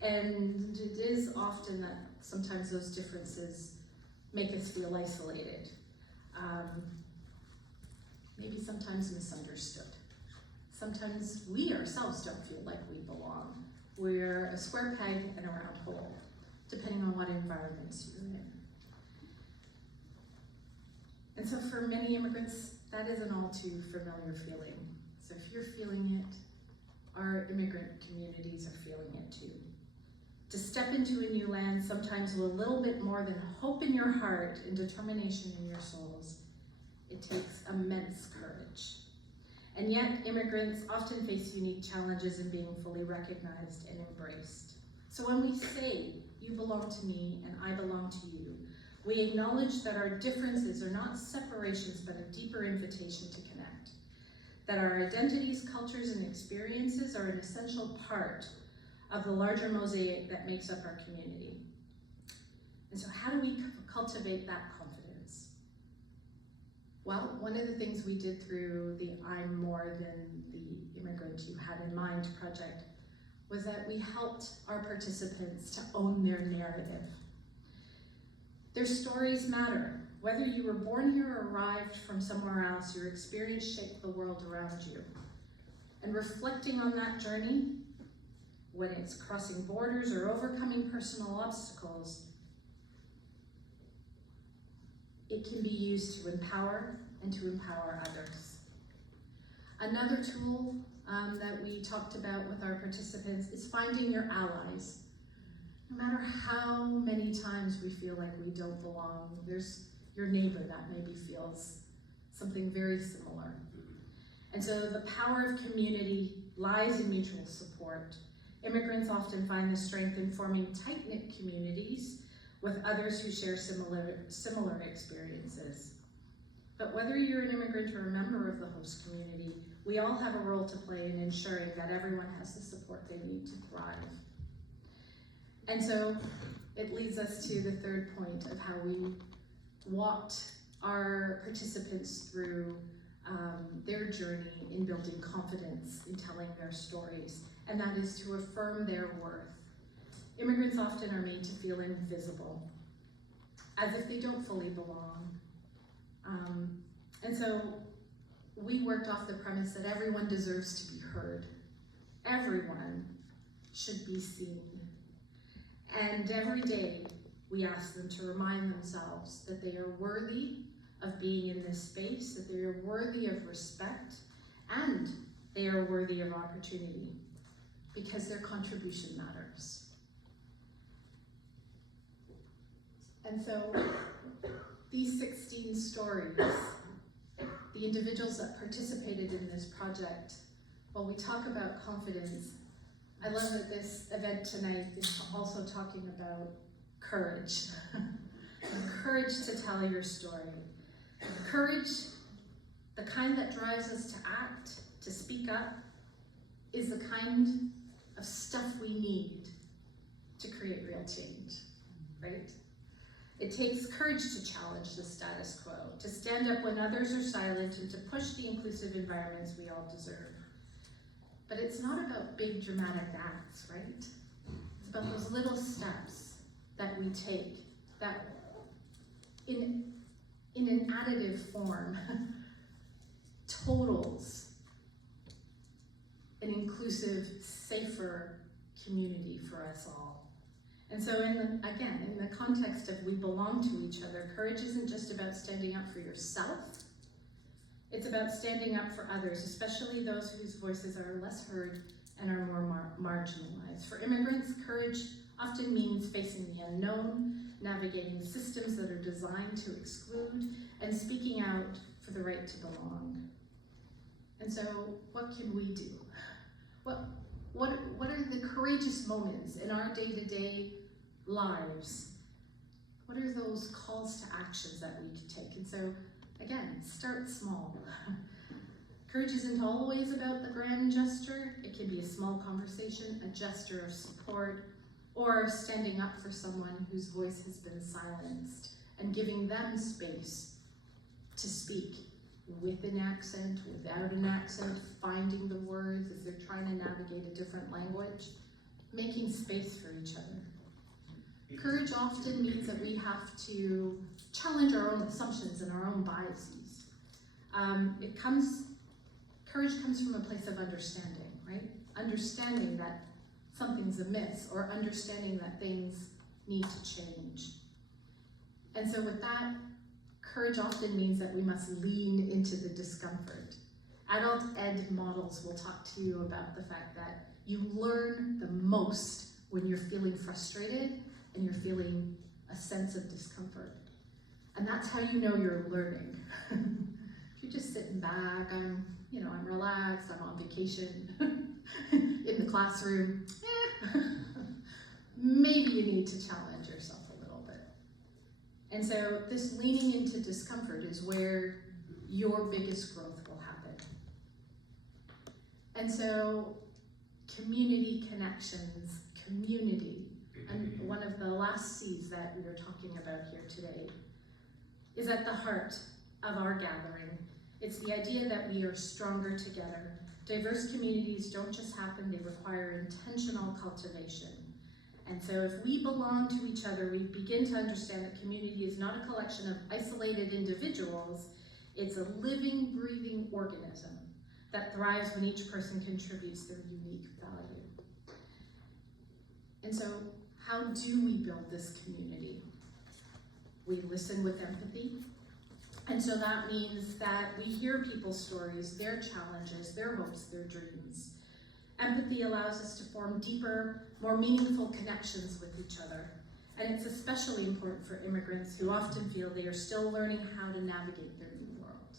and it is often that sometimes those differences make us feel isolated, maybe sometimes misunderstood. Sometimes we ourselves don't feel like we belong. We're a square peg in a round hole, depending on what environments you're in. And so for many immigrants, that is an all too familiar feeling. So if you're feeling it, our immigrant communities are feeling it too. To step into a new land, sometimes with a little bit more than hope in your heart and determination in your souls, it takes immense courage. And yet, immigrants often face unique challenges in being fully recognized and embraced. So when we say, you belong to me and I belong to you, we acknowledge that our differences are not separations, but a deeper invitation to connect. That our identities, cultures, and experiences are an essential part of the larger mosaic that makes up our community. And so how do we cultivate that confidence? Well, one of the things we did through the I'm More Than the Immigrant You Had in Mind project was that we helped our participants to own their narrative. Their stories matter. Whether you were born here or arrived from somewhere else, your experience shaped the world around you. And reflecting on that journey, when it's crossing borders or overcoming personal obstacles, it can be used to empower and to empower others. Another tool that we talked about with our participants is finding your allies. No matter how many times we feel like we don't belong, there's your neighbor that maybe feels something very similar. And so the power of community lies in mutual support. Immigrants often find the strength in forming tight-knit communities with others who share similar experiences. But whether you're an immigrant or a member of the host community, we all have a role to play in ensuring that everyone has the support they need to thrive. And so it leads us to the third point of how we walked our participants through their journey in building confidence in telling their stories, and that is to affirm their worth. Immigrants often are made to feel invisible, as if they don't fully belong. And so we worked off the premise that everyone deserves to be heard. Everyone should be seen. And every day we ask them to remind themselves that they are worthy of being in this space, that they are worthy of respect, and they are worthy of opportunity, because their contribution matters. And so these 16 stories, the individuals that participated in this project, while we talk about confidence, I love that this event tonight is also talking about courage. Courage to tell your story. Courage, the kind that drives us to act, to speak up, is the kind of stuff we need to create real change, right? It takes courage to challenge the status quo, to stand up when others are silent, and to push the inclusive environments we all deserve. But it's not about big dramatic acts, right? It's about those little steps that we take that in an additive form totals an inclusive, safer community for us all. And so in the context of we belong to each other, courage isn't just about standing up for yourself. It's about standing up for others, especially those whose voices are less heard and are more marginalized. For immigrants, courage often means facing the unknown, navigating systems that are designed to exclude, and speaking out for the right to belong. And so, what can we do? What are the courageous moments in our day-to-day lives? What are those calls to actions that we could take? And so, again, start small. Courage isn't always about the grand gesture. It can be a small conversation, a gesture of support, or standing up for someone whose voice has been silenced and giving them space to speak with an accent, without an accent, finding the words as they're trying to navigate a different language, making space for each other. Courage often means that we have to challenge our own assumptions and our own biases. Courage comes from a place of understanding, right? Understanding that something's amiss, or understanding that things need to change. And so with that, courage often means that we must lean into the discomfort. Adult ed models will talk to you about the fact that you learn the most when you're feeling frustrated and you're feeling a sense of discomfort. And that's how you know you're learning. If you're just sitting back, I'm relaxed, I'm on vacation in the classroom, maybe you need to challenge yourself a little bit. And so this leaning into discomfort is where your biggest growth will happen. And so community connections, community, and one of the last C's that we were talking about here today is at the heart of our gathering. It's the idea that we are stronger together. Diverse communities don't just happen, they require intentional cultivation. And so if we belong to each other, we begin to understand that community is not a collection of isolated individuals, it's a living, breathing organism that thrives when each person contributes their unique value. And so how do we build this community? We listen with empathy. And so that means that we hear people's stories, their challenges, their hopes, their dreams. Empathy allows us to form deeper, more meaningful connections with each other. And it's especially important for immigrants who often feel they are still learning how to navigate their new world.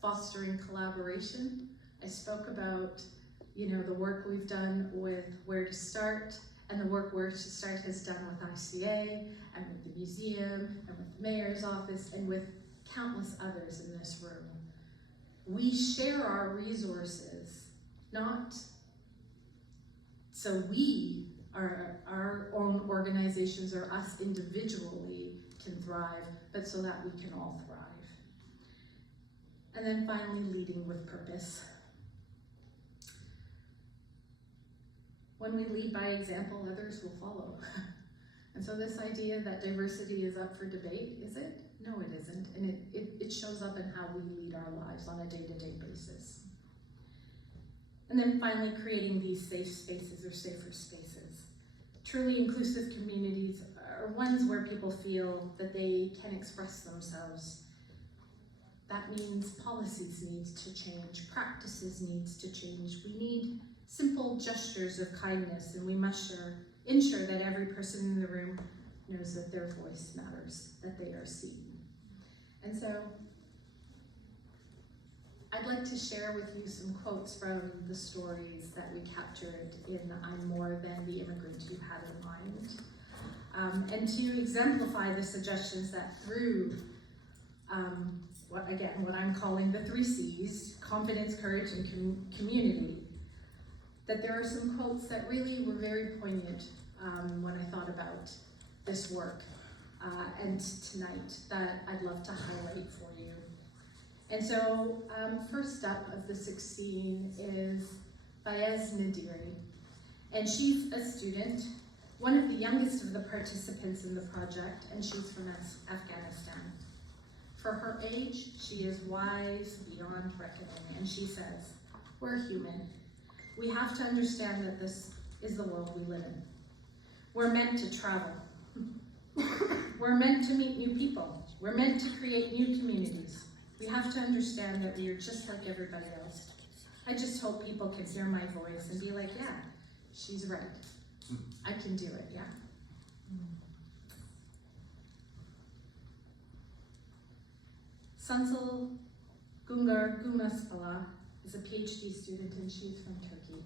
Fostering collaboration. I spoke about, the work we've done with Where to Start, and the work Where to Start has done with ICA, and with the museum, and with the mayor's office, and with countless others in this room. We share our resources, not so we, our own organizations or us individually can thrive, but so that we can all thrive. And then finally, leading with purpose. When we lead by example, others will follow. And so this idea that diversity is up for debate, is it? No, it isn't. And it shows up in how we lead our lives on a day-to-day basis. And then finally, creating these safe spaces or safer spaces. Truly inclusive communities are ones where people feel that they can express themselves. That means policies need to change, practices need to change. We need simple gestures of kindness, and we must ensure that every person in the room knows that their voice matters, that they are seen. And so I'd like to share with you some quotes from the stories that we captured in I'm More Than the Immigrant You Had in Mind. And to exemplify the suggestions that through what I'm calling the 3 C's, confidence, courage, and community, that there are some quotes that really were very poignant when I thought about this work and tonight that I'd love to highlight for you. And so first up of the 16 is Fayez Nadiri, and she's a student, one of the youngest of the participants in the project, and she's from Afghanistan. For her age, she is wise beyond reckoning, and she says, "We're human. We have to understand that this is the world we live in. We're meant to travel. We're meant to meet new people. We're meant to create new communities. We have to understand that we are just like everybody else. I just hope people can hear my voice and be like, yeah, she's right. I can do it, yeah." Sansal Gungar Gumaspala is a PhD student, and she's from Turkey.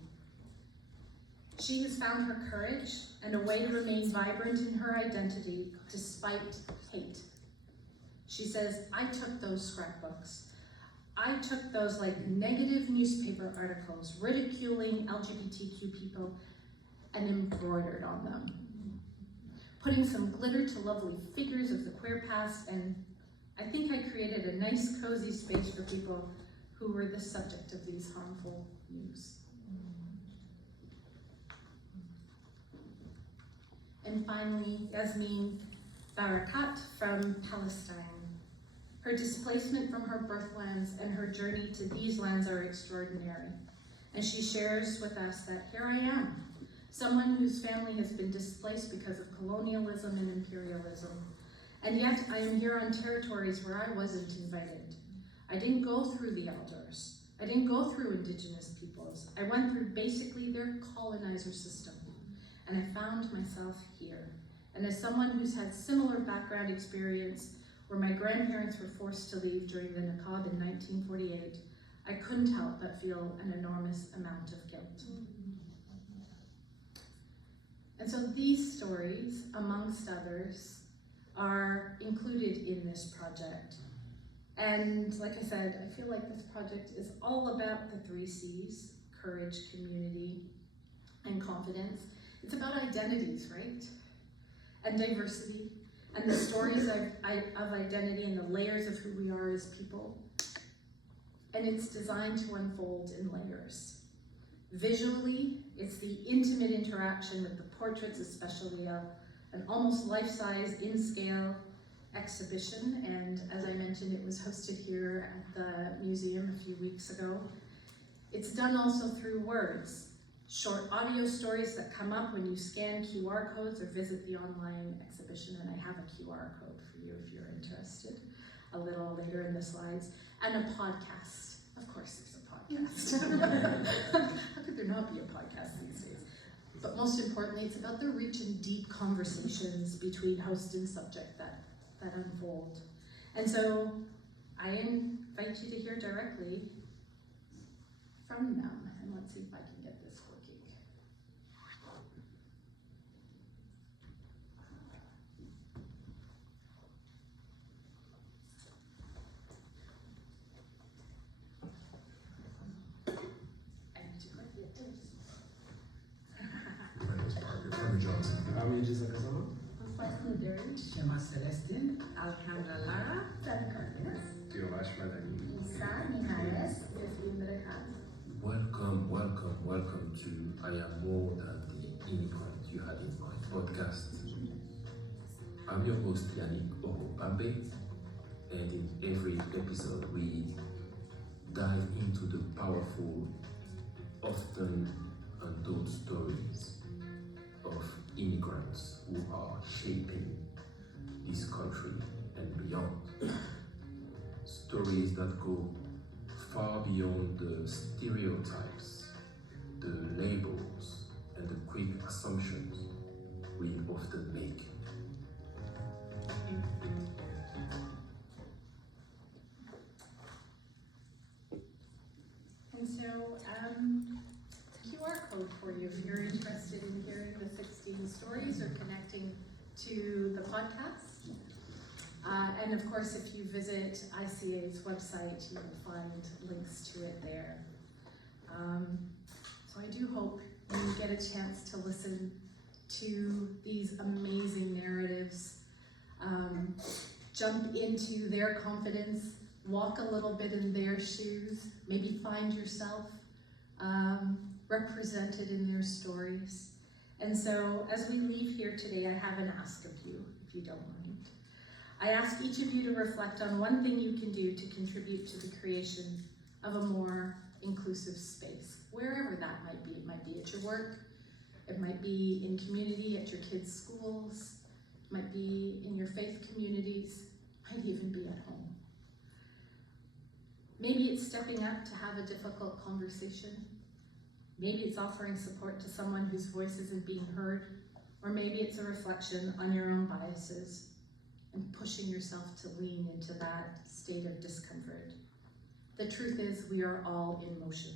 She has found her courage and a way to remain vibrant in her identity despite hate. She says, "I took those scrapbooks. I took those negative newspaper articles ridiculing LGBTQ people and embroidered on them, putting some glitter to lovely figures of the queer past, and I think I created a nice cozy space for people who were the subject of these harmful news." And finally, Yasmin Barakat from Palestine. Her displacement from her birthlands and her journey to these lands are extraordinary. And she shares with us that here I am, someone whose family has been displaced because of colonialism and imperialism. And yet I am here on territories where I wasn't invited. I didn't go through the elders. I didn't go through indigenous peoples. I went through basically their colonizer system. And I found myself here. And as someone who's had similar background experience where my grandparents were forced to leave during the Nakab in 1948, I couldn't help but feel an enormous amount of guilt. And so these stories, amongst others, are included in this project. And like I said, I feel like this project is all about the 3 C's, courage, community, and confidence. It's about identities, right? And diversity, and the stories of identity and the layers of who we are as people. And it's designed to unfold in layers. Visually, it's the intimate interaction with the portraits, especially of an almost life-size, in-scale exhibition. And as I mentioned, it was hosted here at the museum a few weeks ago. It's done also through words. Short audio stories that come up when you scan QR codes or visit the online exhibition, and I have a QR code for you if you're interested a little later in the slides, and a podcast. Of course there's a podcast. How could there not be a podcast these days? But most importantly, it's about the rich and deep conversations between host and subject that unfold. And so I invite you to hear directly from them, and let's see if I can get this working. Shema Celestin, Alejandra Lara, Diovash Madani. Welcome to I Am More Than the Immigrant You Had in Mind podcast. I'm your host Yannick Orobambe, and in every episode we dive into the powerful, often untold stories of immigrants who are shaping this country and beyond. Stories that go far beyond the stereotypes, the labels, and the quick assumptions we often make. so QR code for you if you're interested in hearing the 16 stories or connecting to the podcast. And of course, if you visit ICA's website, you will find links to it there. So I do hope you get a chance to listen to these amazing narratives, jump into their confidence, walk a little bit in their shoes, maybe find yourself represented in their stories. And so as we leave here today, I have an ask of you, if you don't mind. I ask each of you to reflect on one thing you can do to contribute to the creation of a more inclusive space, wherever that might be. It might be at your work, it might be in community, at your kids' schools, it might be in your faith communities, it might even be at home. Maybe it's stepping up to have a difficult conversation. Maybe it's offering support to someone whose voice isn't being heard, or maybe it's a reflection on your own biases and pushing yourself to lean into that state of discomfort. The truth is, we are all in motion.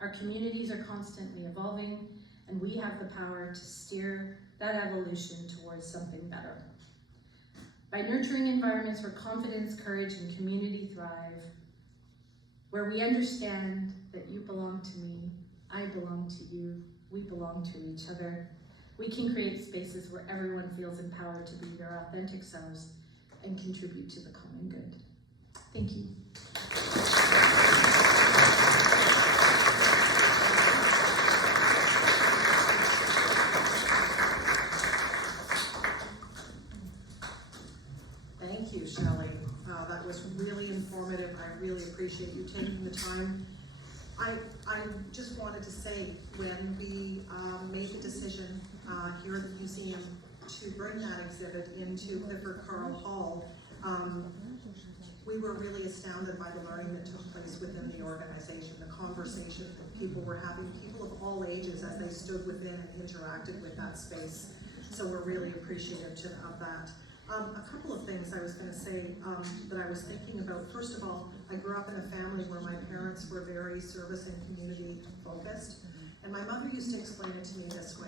Our communities are constantly evolving, and we have the power to steer that evolution towards something better. By nurturing environments where confidence, courage, and community thrive, where we understand that you belong to me, I belong to you, we belong to each other, we can create spaces where everyone feels empowered to be their authentic selves and contribute to the common good. Thank you. Thank you, Shelley. That was really informative. I really appreciate you taking the time. I just wanted to say, when we made the decision here at the museum to bring that exhibit into Clifford Carl Hall, we were really astounded by the learning that took place within the organization, the conversation that people were having, people of all ages as they stood within and interacted with that space. So we're really appreciative of that. A couple of things I was going to say that I was thinking about. First of all, I grew up in a family where my parents were very service and community focused, and my mother used to explain it to me this way.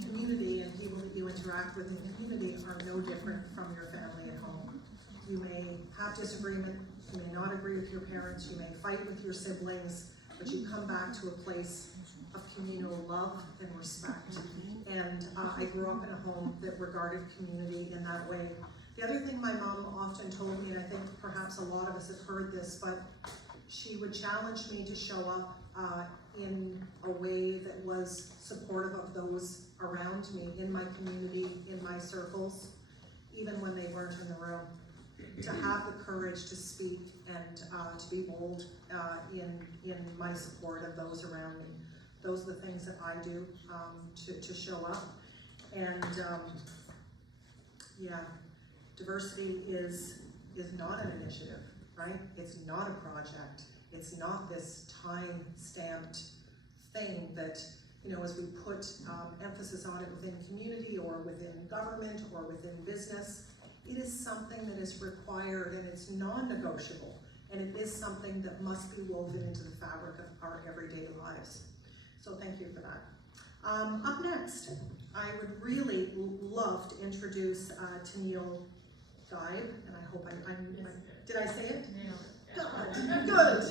Community and people that you interact with in community are no different from your family at home. You may have disagreement, you may not agree with your parents, you may fight with your siblings, but you come back to a place of communal love and respect. And I grew up in a home that regarded community in that way. The other thing my mom often told me, and I think perhaps a lot of us have heard this, but she would challenge me to show up in a way that was supportive of those around me, in my community, in my circles, even when they weren't in the room. To have the courage to speak and to be bold in my support of those around me. Those are the things that I do to show up. And yeah, diversity is not an initiative, right? It's not a project. It's not this time-stamped thing that, you know, as we put emphasis on it within community or within government or within business, it is something that is required and it's non-negotiable. And it is something that must be woven into the fabric of our everyday lives. So thank you for that. Up next, I would really love to introduce Tennille Geib, and I hope did I say it? Good.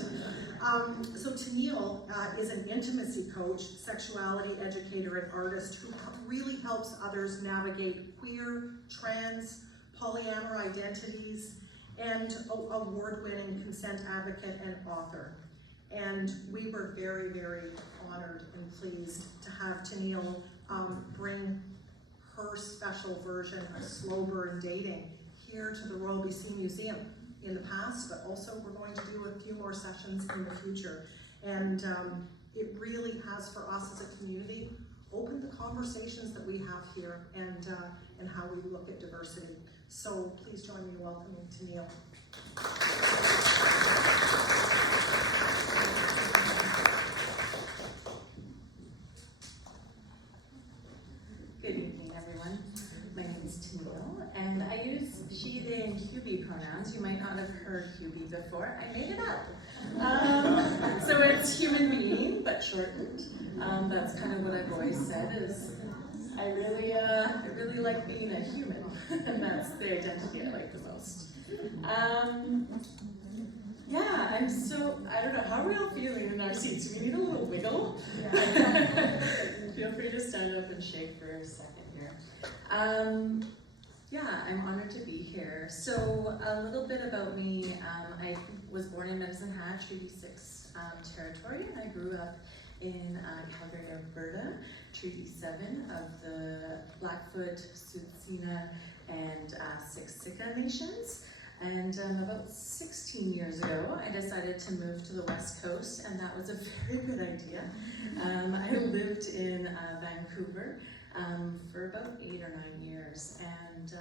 So Tennille is an intimacy coach, sexuality educator, and artist who really helps others navigate queer, trans, polyamorous identities, and award-winning consent advocate and author. And we were very, very honored and pleased to have Tennille bring her special version of slow burn dating here to the Royal BC Museum in the past, but also we're going to do a few more sessions in the future. And it really has, for us as a community, opened the conversations that we have here and how we look at diversity. So please join me in welcoming Tennille. Good evening, everyone. My name is Tennille, and I use she, they, and Hubie pronouns. You might not have heard Hubie before. I made it up. So it's got shortened. That's kind of what I've always said is I really like being a human, and that's the identity I like the most. Yeah, I'm so, I don't know, how are we all feeling in our seats? Do we need a little wiggle? Yeah. Feel free to stand up and shake for a second here. Yeah, I'm honored to be here. So a little bit about me, I was born in Medicine Hat, Treaty 6 territory, and I grew up in Calgary, Alberta, Treaty 7 of the Blackfoot, Tsuut'ina, and Siksika nations. And about 16 years ago, I decided to move to the West Coast, and that was a very good idea. I lived in Vancouver for about 8 or 9 years, and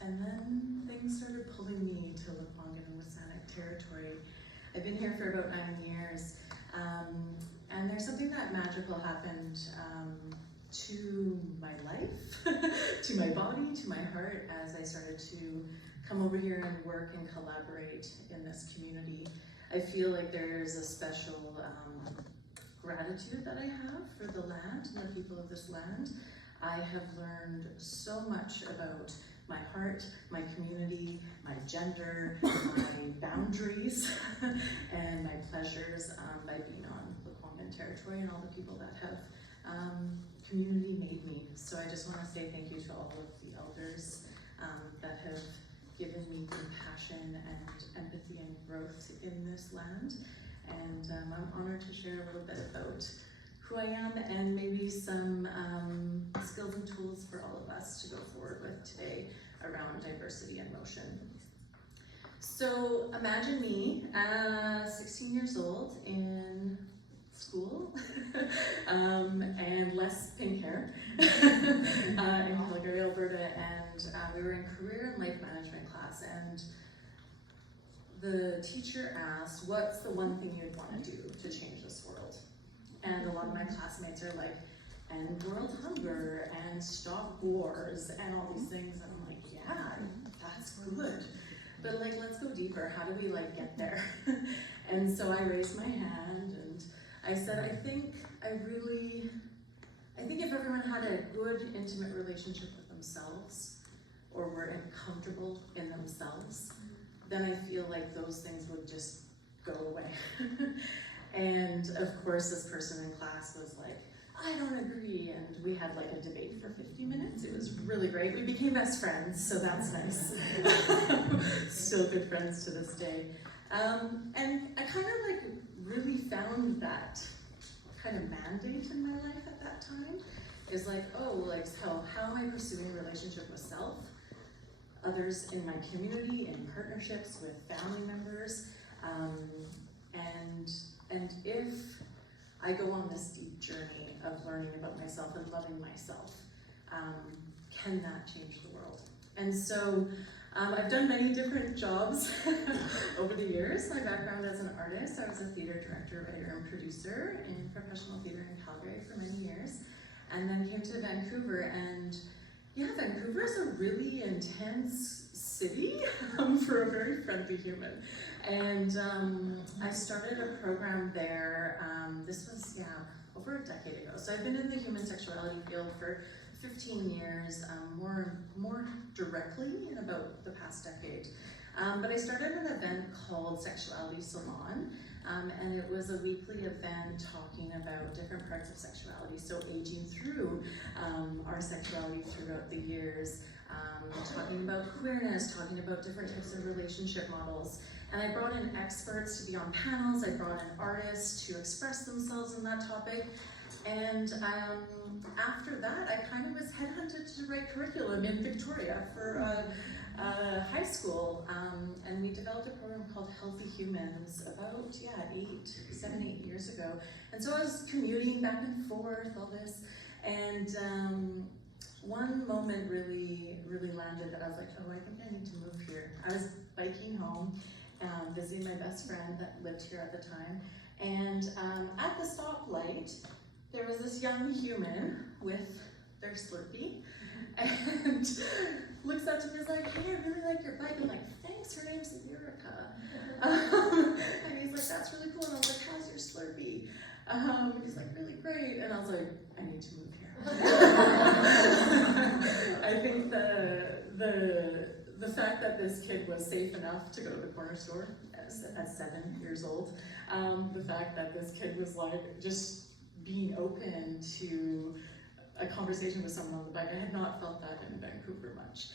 then things started pulling me to Lekwungen and Wasanik territory. I've been here for about 9 years, and there's something that magical happened to my life, to my body, to my heart, as I started to come over here and work and collaborate in this community. I feel like there's a special gratitude that I have for the land and the people of this land. I have learned so much about my heart, my community, my gender, my boundaries, and my pleasures by being on Lekwungen territory and all the people that have community made me. So I just want to say thank you to all of the elders that have given me compassion and empathy and growth in this land. And I'm honored to share a little bit about who I am and maybe some skills and tools for all of us to go forward with today around diversity and motion. So imagine me, 16 years old in school and less pink hair in Calgary, Alberta, and we were in career and life management class, and the teacher asked, what's the one thing you'd want to do to change this world? And a lot of my classmates are like, end world hunger and stop wars and all these things, and I'm like, yeah, that's good. But like, let's go deeper. How do we like get there? And so I raised my hand and I said, I think if everyone had a good, intimate relationship with themselves, or were comfortable in themselves, then I feel like those things would just go away. And of course, this person in class was like, I don't agree, and we had like a debate for 50 minutes. It was really great. We became best friends, so that's nice. Still good friends to this day. And I kind of like really found that kind of mandate in my life at that time. Is like, oh, like, so how am I pursuing a relationship with self, others in my community, in partnerships with family members, and if I go on this deep journey of learning about myself and loving myself, can that change the world? And so I've done many different jobs over the years. My background as an artist, I was a theater director, writer, and producer in professional theater in Calgary for many years, and then came to Vancouver, and yeah, Vancouver is a really intense city for a very friendly human. And I started a program there, this was, over a decade ago. So I've been in the human sexuality field for 15 years, more directly in about the past decade. But I started an event called Sexuality Salon, and it was a weekly event talking about different parts of sexuality, so aging through our sexuality throughout the years, talking about queerness, talking about different types of relationship models. And I brought in experts to be on panels, I brought in artists to express themselves in that topic. And after that, I kind of was headhunted to write curriculum in Victoria for high school, and we developed a program called Healthy Humans about 7, 8 years ago. And so I was commuting back and forth, all this, and one moment really landed that I was like, oh, I think I need to move here. I was biking home, visiting my best friend that lived here at the time, and at the stoplight, there was this young human with their Slurpee, and looks up to me and is like, hey, I really like your bike. I'm like, thanks, her name's Lyrica. And he's like, that's really cool. And I was like, how's your Slurpee? He's like, really great. And I was like, I need to move here. I think the fact that this kid was safe enough to go to the corner store at 7 years old, the fact that this kid was like just being open to a conversation with someone on the bike. I had not felt that in Vancouver much.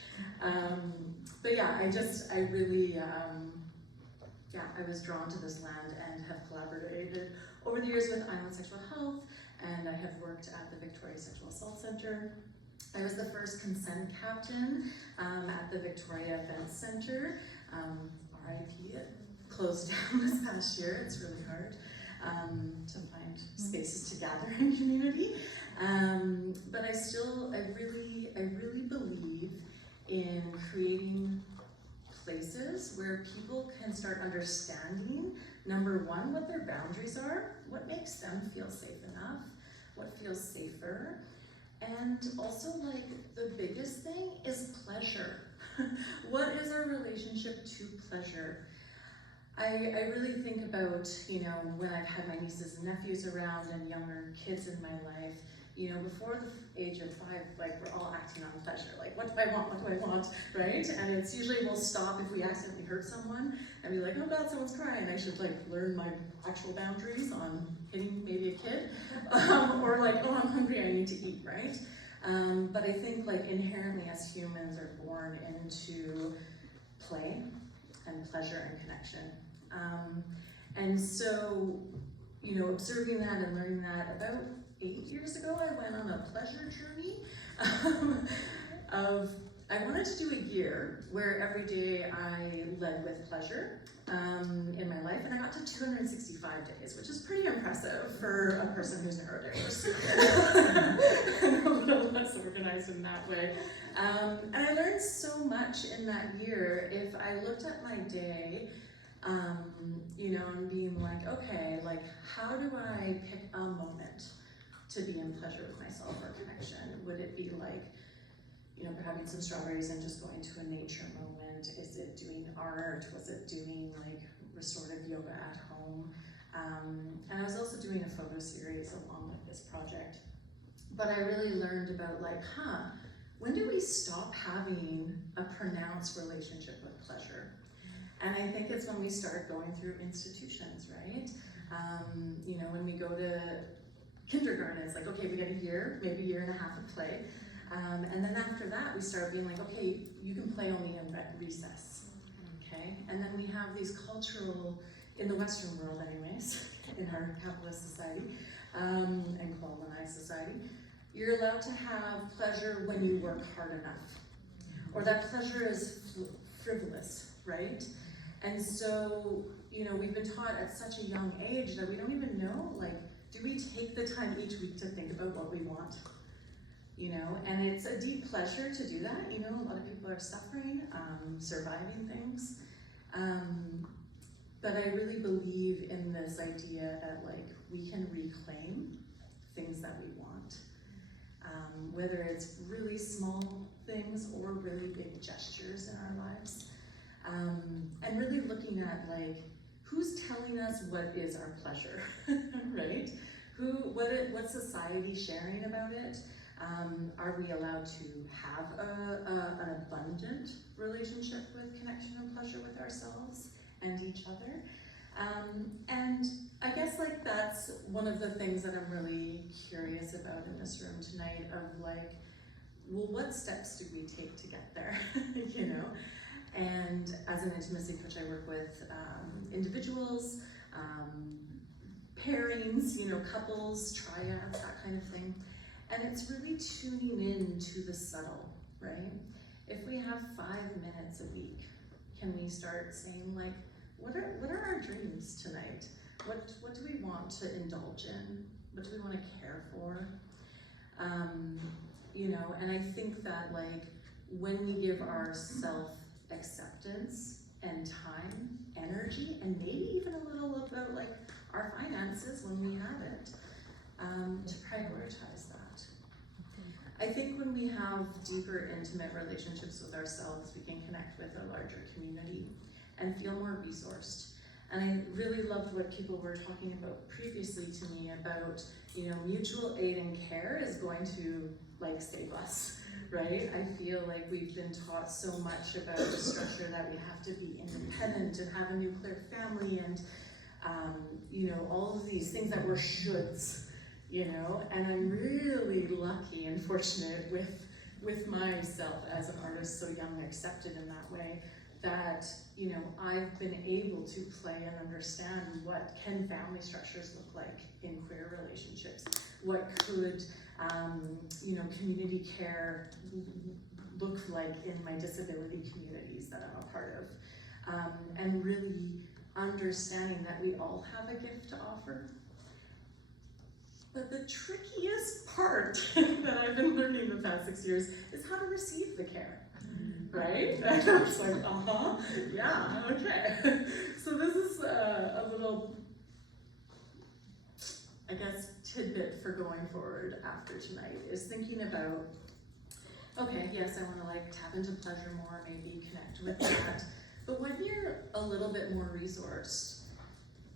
But yeah, I really, I was drawn to this land and have collaborated over the years with Island Sexual Health, and I have worked at the Victoria Sexual Assault Center. I was the first consent captain at the Victoria Event Center. RIP, it closed down this past year. It's really hard to find spaces to gather in community. But I really believe in creating places where people can start understanding, number one, what their boundaries are, what makes them feel safe enough, what feels safer, and also like the biggest thing is pleasure. What is our relationship to pleasure? I really think about, when I've had my nieces and nephews around and younger kids in my life, before the age of 5, like we're all acting on pleasure. Like, what do I want? What do I want? Right? And it's usually we'll stop if we accidentally hurt someone and be like, oh God, someone's crying. I should like learn my actual boundaries on hitting maybe a kid. Or like, oh, I'm hungry, I need to eat, right? But I think like inherently as humans are born into play and pleasure and connection. And so, observing that and learning that about 8 years ago, I went on a pleasure journey I wanted to do a year where every day I led with pleasure in my life, and I got to 265 days, which is pretty impressive for a person who's neurodiverse. And a little less organized in that way. And I learned so much in that year. If I looked at my day, and being like, okay, like how do I pick a moment to be in pleasure with myself or connection? Would it be like, having some strawberries and just going to a nature moment? Is it doing art? Was it doing like restorative yoga at home? And I was also doing a photo series along with this project. But I really learned about like, when do we stop having a pronounced relationship with pleasure? And I think it's when we start going through institutions, right? When we go to kindergarten, it's like, okay, we got a year, maybe a year and a half of play. And then after that, we start being like, okay, you can play only in recess, okay? And then we have these cultural, in the Western world anyways, in our capitalist society, and colonized society, you're allowed to have pleasure when you work hard enough. Or that pleasure is frivolous, right? And so, we've been taught at such a young age that we don't even know, like, do we take the time each week to think about what we want? And it's a deep pleasure to do that. A lot of people are suffering, surviving things. But I really believe in this idea that like we can reclaim things that we want. Whether it's really small things or really big gestures in our lives. And really looking at like, who's telling us what is our pleasure, right? What's society sharing about it? Are we allowed to have an abundant relationship with connection and pleasure with ourselves and each other? And I guess like that's one of the things that I'm really curious about in this room tonight of like, well, what steps do we take to get there, And as an intimacy coach, I work with individuals, pairings, couples, triads, that kind of thing. And it's really tuning in to the subtle, right? If we have 5 minutes a week, can we start saying like, what are our dreams tonight? What do we want to indulge in? What do we want to care for? And I think that like, when we give ourselves acceptance and time, energy, and maybe even a little about like our finances when we have it, to prioritize that. I think when we have deeper, intimate relationships with ourselves, we can connect with a larger community and feel more resourced. And I really loved what people were talking about previously to me about, you know, mutual aid and care is going to like save us, right? I feel like we've been taught so much about the structure that we have to be independent and have a nuclear family and, you know, all of these things that were shoulds, you know, and I'm really lucky and fortunate with myself as an artist, so young and accepted in that way, that, you know, I've been able to play and understand what can family structures look like in queer relationships, what could, you know, community care look like in my disability communities that I'm a part of, and really understanding that we all have a gift to offer. But the trickiest part that I've been learning the past 6 years is how to receive the care, right? And I was like, yeah, okay. So this is a little, I guess, tidbit for going forward after tonight, is thinking about, okay, yes, I wanna like tap into pleasure more, maybe connect with that, but when you're a little bit more resourced,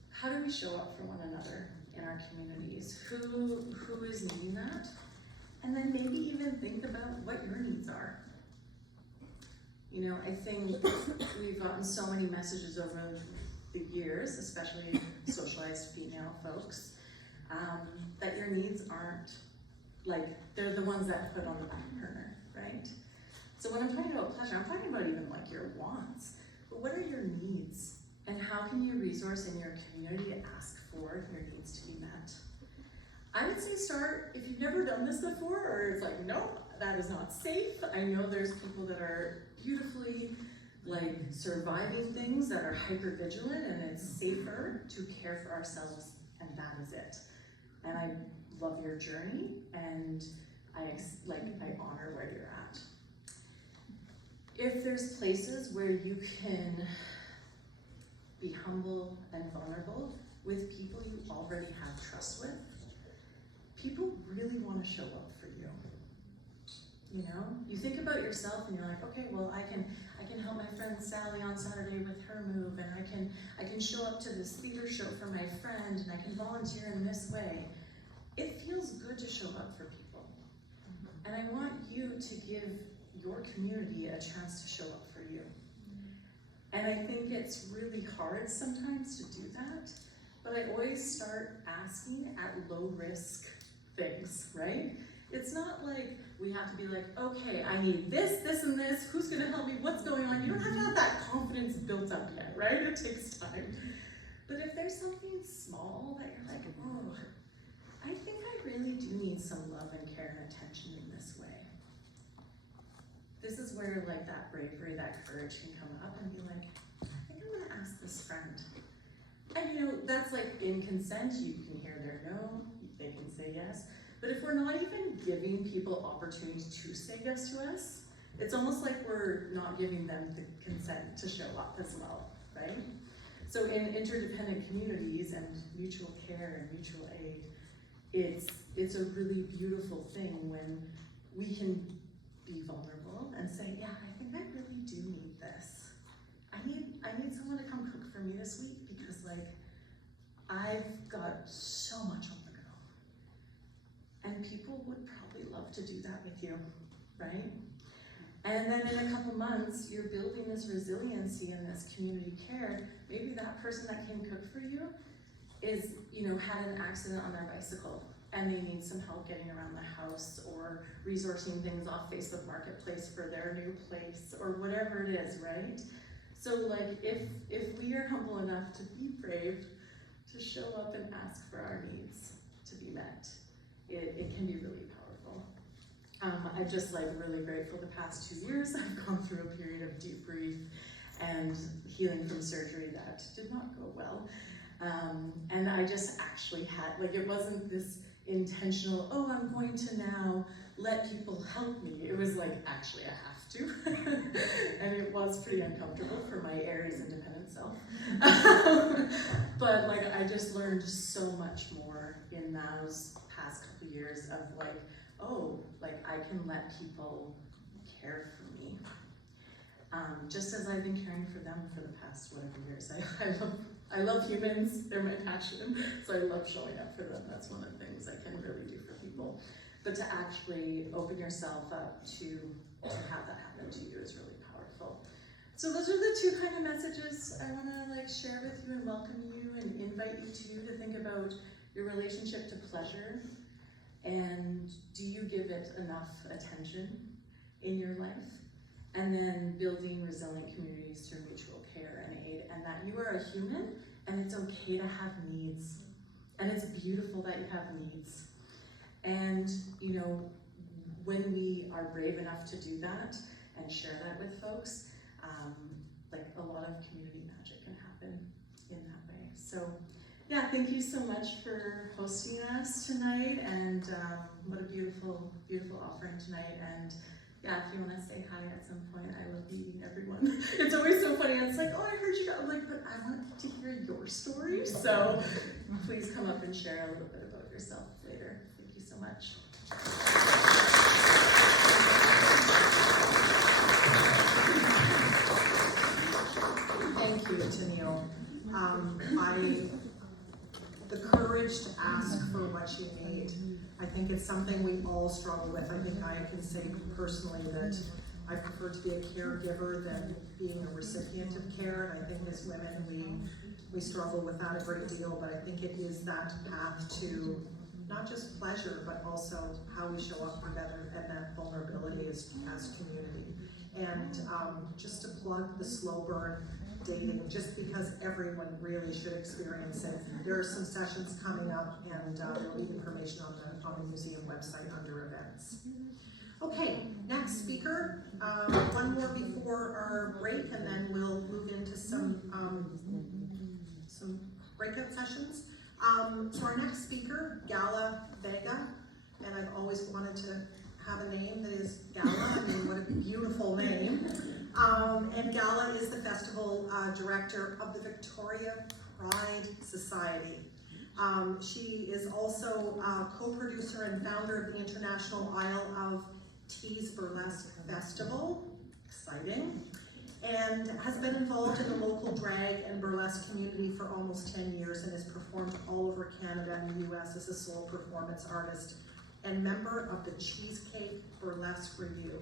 how do we show up for one another in our communities? Who is needing that? And then maybe even think about what your needs are. You know, I think we've gotten so many messages over the years, especially socialized female folks, that your needs aren't, like, they're the ones that put on the back burner, right? So when I'm talking about pleasure, I'm talking about even like your wants, but what are your needs? And how can you resource in your community to ask for your needs to be met? I would say start, if you've never done this before, or it's like, nope, that is not safe. I know there's people that are beautifully like surviving things that are hyper vigilant, and it's safer to care for ourselves, and that is it. And I love your journey, and I honor where you're at. If there's places where you can be humble and vulnerable with people you already have trust with, people really want to show up for you. You know, you think about yourself and you're like, okay, well, I can help my friend Sally on Saturday with her move, and I can show up to this theater show for my friend, and I can volunteer in this way. It feels good to show up for people. And I want you to give your community a chance to show up for you. And I think it's really hard sometimes to do that, but I always start asking at low risk things, right? It's not like we have to be like, okay, I need this, this, and this, who's gonna help me, what's going on? You don't have to have that confidence built up yet, right? It takes time. But if there's something small that you're like, oh, I think I really do need some love and care and attention in this way. This is where like that bravery, that courage can come up and be like, I think I'm gonna ask this friend. And you know, that's like in consent, you can hear their no, they can say yes. But if we're not even giving people opportunity to say yes to us, it's almost like we're not giving them the consent to show up as well, right? So in interdependent communities and mutual care and mutual aid, it's a really beautiful thing when we can be vulnerable and say, yeah, I think I really do need this. I need someone to come cook for me this week because like, I've got so much on the go. And people would probably love to do that with you, right? And then in a couple months, you're building this resiliency and this community care. Maybe that person that came cook for you is, you know, had an accident on their bicycle and they need some help getting around the house or resourcing things off Facebook Marketplace for their new place or whatever it is, right? So like if we are humble enough to be brave, to show up and ask for our needs to be met, it can be really powerful. I'm just like really grateful the past 2 years. I've gone through a period of deep grief and healing from surgery that did not go well. And I just actually had, like, it wasn't this intentional, oh, I'm going to now let people help me. It was like, actually, I have to. And it was pretty uncomfortable for my Aries independent self. But like, I just learned so much more in those past couple years of like, oh, like I can let people care for me. Just as I've been caring for them for the past whatever years. I love I love humans, they're my passion, so I love showing up for them. That's one of the things I can really do for people. But to actually open yourself up to have that happen to you is really powerful. So those are the two kind of messages I want to share with you and welcome you and invite you to think about your relationship to pleasure, and do you give it enough attention in your life? And then building resilient communities through mutual care and aid, and that you are a human and it's okay to have needs, and it's beautiful that you have needs. And when we are brave enough to do that and share that with folks, a lot of community magic can happen in that way. So yeah, thank you so much for hosting us tonight, and what a beautiful, beautiful offering tonight. And yeah, if you want to say hi at some point, I love meeting everyone. It's always so funny. It's like, oh, I heard you. I'm like, but I want to hear your story. So please come up and share a little bit about yourself later. Thank you so much. Thank you, Tennille. The courage to ask for what you need. I think it's something we all struggle with. I think I can say personally that I prefer to be a caregiver than being a recipient of care, and I think as women we struggle with that a great deal, but I think it is that path to not just pleasure, but also how we show up together and that vulnerability as community. And just to plug the slow burn dating, just because everyone really should experience it. There are some sessions coming up, and there will be information on the museum website under events. Okay, next speaker. One more before our break, and then we'll move into some breakout sessions. So our next speaker, Gala Vega, and I've always wanted to have a name that is Gala. I mean, what a beautiful name. And Gala is the festival director of the Victoria Pride Society. She is also co-producer and founder of the International Isle of Teas Burlesque Festival, exciting, and has been involved in the local drag and burlesque community for almost 10 years and has performed all over Canada and the US as a solo performance artist and member of the Cheesecake Burlesque Review.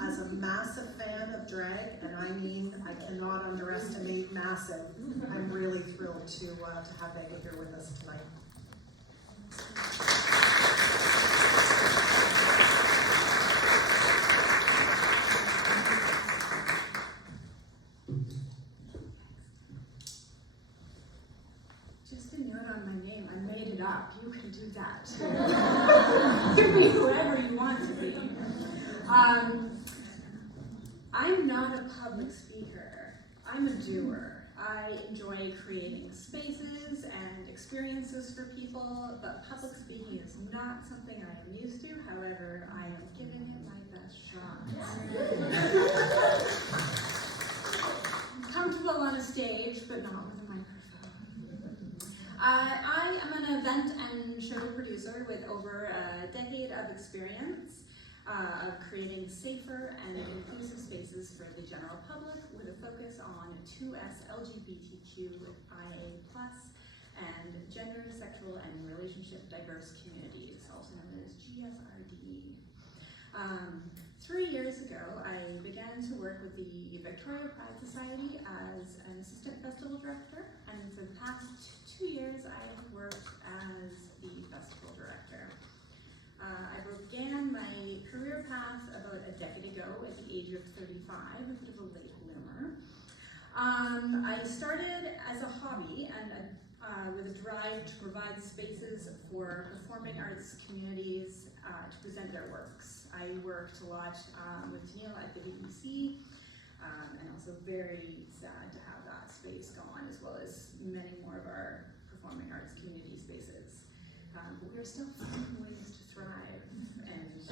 As a massive fan of drag, and I mean, I cannot underestimate massive, I'm really thrilled to have Vega here with us tonight. Just a note on my name, I made it up. You can do that. You can be whoever you want to be. I'm not a public speaker. I'm a doer. I enjoy creating spaces and experiences for people, but public speaking is not something I am used to. However, I am giving it my best shot. I'm comfortable on a stage, but not with a microphone. I am an event and show producer with over a decade of experience of creating safer and inclusive spaces for the general public with a focus on 2S LGBTQIA+, and gender, sexual, and relationship diverse communities, also known as GSRD. 3 years ago, I began to work with the Victoria Pride Society as an assistant festival director, and for the past 2 years, I have worked as the festival director. I began my career path about a decade ago at the age of 35, a bit of a late bloomer. I started as a hobby and with a drive to provide spaces for performing arts communities to present their works. I worked a lot with Tennille at the BBC, and also very sad to have that space gone, as well as many more of our performing arts community spaces. But we are still finding ways to thrive and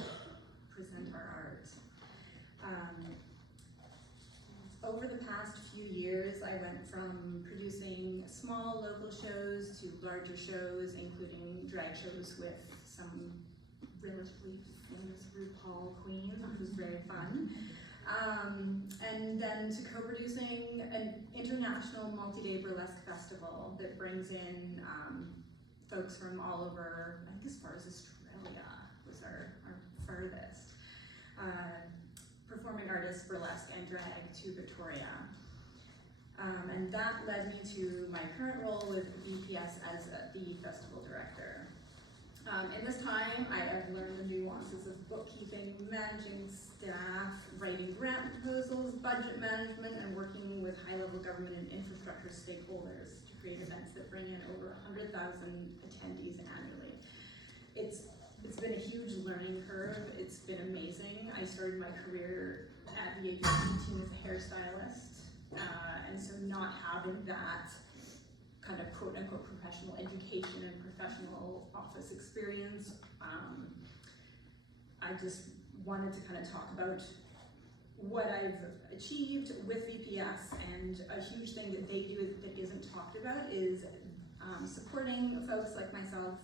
present our art. Over the past few years, I went from producing small local shows to larger shows, including drag shows with some relatively famous RuPaul queens, which was very fun. And then to co-producing an international multi-day burlesque festival that brings in folks from all over, I think as far as Australia was our furthest. Performing artists, burlesque, and drag to Victoria. And that led me to my current role with VPS as the festival director. In this time, I have learned the nuances of bookkeeping, managing staff, writing grant proposals, budget management, and working with high-level government and infrastructure stakeholders to create events that bring in over 100,000 attendees annually. It's been a huge learning curve. It's been amazing. I started my career at the age of 18 as a hairstylist, and so not having that kind of quote-unquote professional education and professional office experience, I just wanted to kind of talk about what I've achieved with VPS, and a huge thing that they do that isn't talked about is supporting folks like myself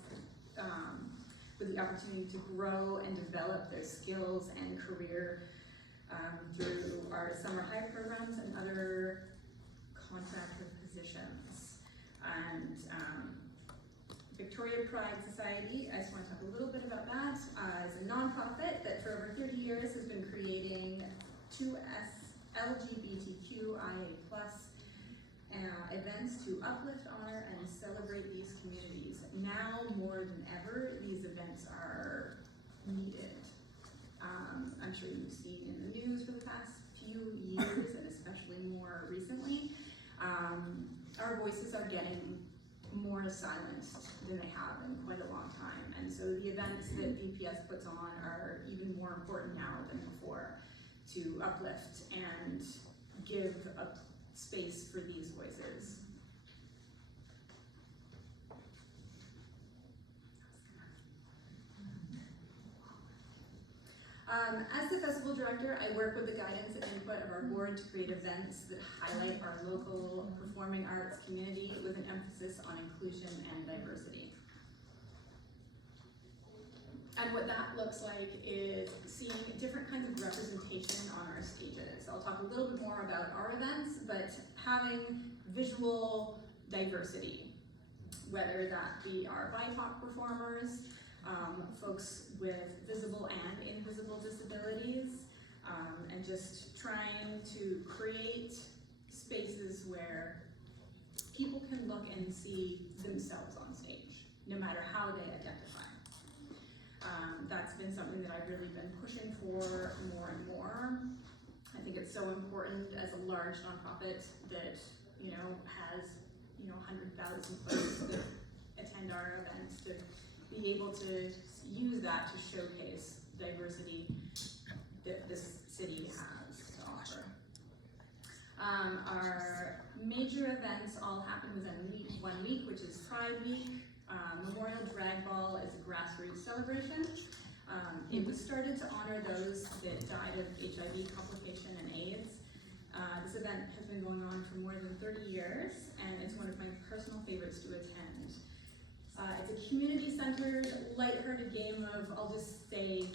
with the opportunity to grow and develop their skills and career through our summer high programs and other contracted positions. And Victoria Pride Society, I just want to talk a little bit about that, is a nonprofit that for over 30 years has been creating 2S LGBTQIA+ events to uplift, honor, and celebrate these communities. Now more than ever, these events are needed. I'm sure you've seen in the news for the past few years, and especially more recently, our voices are getting more silenced than they have in quite a long time. And so the events that VPS puts on are even more important now than before to uplift and give a space for these voices. As the festival director, I work with the guidance and input of our board to create events that highlight our local performing arts community with an emphasis on inclusion and diversity. And what that looks like is seeing different kinds of representation on our stages. I'll talk a little bit more about our events, but having visual diversity, whether that be our BIPOC performers, folks with visible and invisible disabilities, and just trying to create spaces where people can look and see themselves on stage, no matter how they identify. That's been something that I've really been pushing for more and more. I think it's so important as a large nonprofit that, has, 100,000 folks that attend our events to be able to use that to showcase diversity that this city has to offer. Our major events all happen within 1 week, which is Pride Week. Memorial Drag Ball is a grassroots celebration. It was started to honor those that died of HIV complication and AIDS. This event has been going on for more than 30 years, and it's one of my personal favorites to attend. It's a community-centered, lighthearted game of, I'll just say,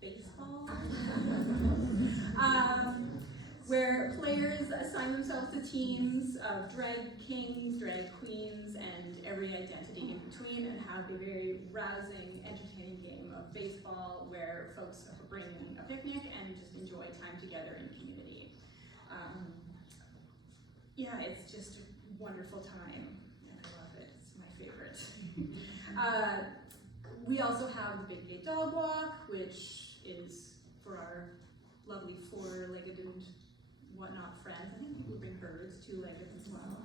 baseball, where players assign themselves to teams of drag kings, drag queens, and every identity in between, and have a very rousing, entertaining game of baseball where folks bring a picnic and just enjoy time together in community. Yeah, it's just a wonderful time. I love it. It's my favorite. We also have the Big Gay Dog Walk, which is for our lovely four-legged and whatnot friends. I think people bring birds, two-legged as well.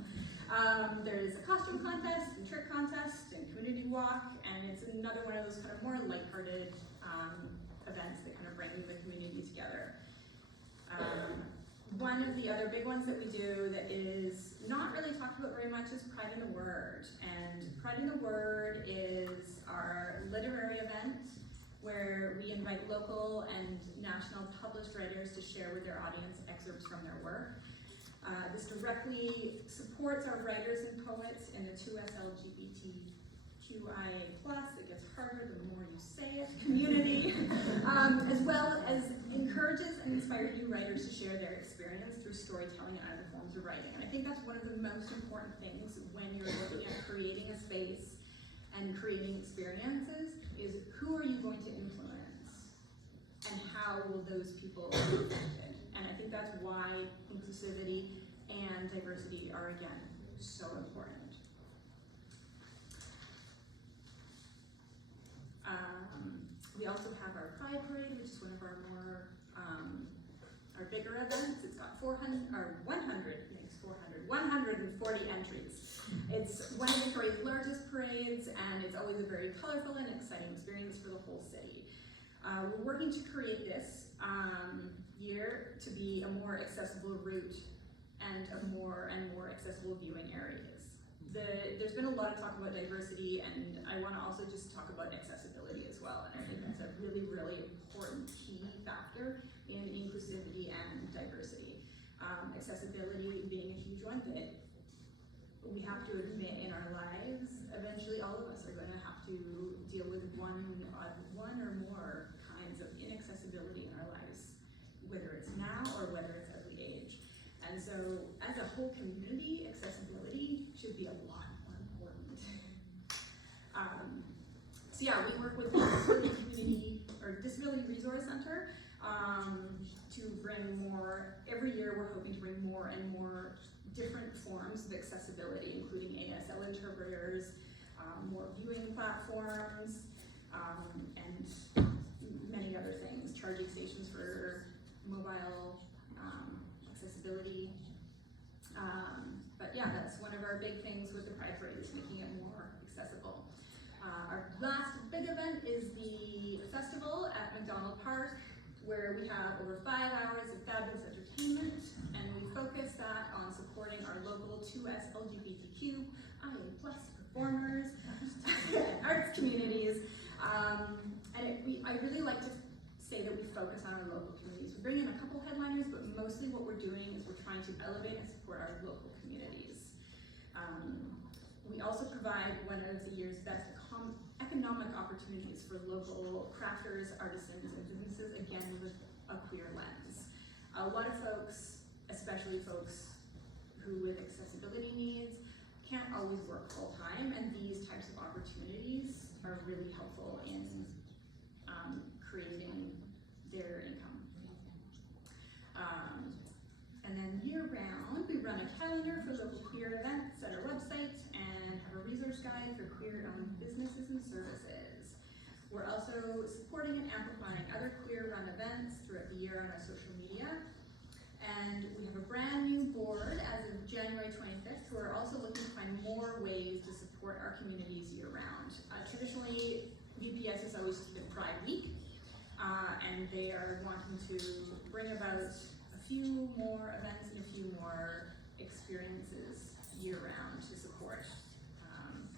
There's a costume contest and trick contest and community walk, and it's another one of those kind of more lighthearted events that kind of bring the community together. One of the other big ones that we do that is not really talked about very much is Pride in the Word. And Pride in the Word is our literary event where we invite local and national published writers to share with their audience excerpts from their work. This directly supports our writers and poets in the 2S LGBTQIA+, it gets harder the more you say it, community, as well as encourage encourages and inspires new writers to share their experience through storytelling and other forms of writing. And I think that's one of the most important things when you're looking at creating a space and creating experiences is who are you going to influence and how will those people be affected. And I think that's why inclusivity and diversity are, again, so important. We also have our Pride Parade, which is one of our more, our bigger events. It's got 140 entries. It's one of Victoria's largest parades, and it's always a very colorful and exciting experience for the whole city. We're working to create this year to be a more accessible route and more accessible viewing areas. There's been a lot of talk about diversity, and I want to also just talk about accessibility as well. And I think that's a really, really important key factor in inclusivity and diversity. Accessibility being a huge one that we have to admit in our lives. Eventually, all of us are going to have to deal with one or more kinds of inaccessibility in our lives, whether it's now or whether it's as we age. And so, as a whole community, accessibility should be a lot more important. So yeah, we work with the Disability Resource Center to bring more. Every year, we're hoping to bring more and more different forms of accessibility, including ASL interpreters, more viewing platforms, and many other things. Charging stations for mobile accessibility. But yeah, that's one of our big things with the Pride Parade, is making it more accessible. Our last big event is the festival at McDonald Park, where we have over 5 hours of fabulous entertainment, and we focus that on supporting our local 2S LGBTQIA+ performers and arts communities. I really like to say that we focus on our local communities. We bring in a couple headliners, but mostly what we're doing is we're trying to elevate and support our local communities. We also provide one of the year's best economic opportunities for local crafters, artisans, and businesses, again with a queer lens. A lot of folks, especially folks who with accessibility needs, can't always work full time, and these types of opportunities are really helpful in creating their income. And then year-round, we run a calendar for local queer events at our website and have a resource guide for queer-owned businesses and services. We're also supporting and amplifying other queer-run events throughout the year on our social media. And we have a brand new board as of January 25th, who are also looking to find more ways to support our communities year-round. Traditionally, VPS has always just been Pride Week, and they are wanting to bring about a few more events and a few more experiences year-round to support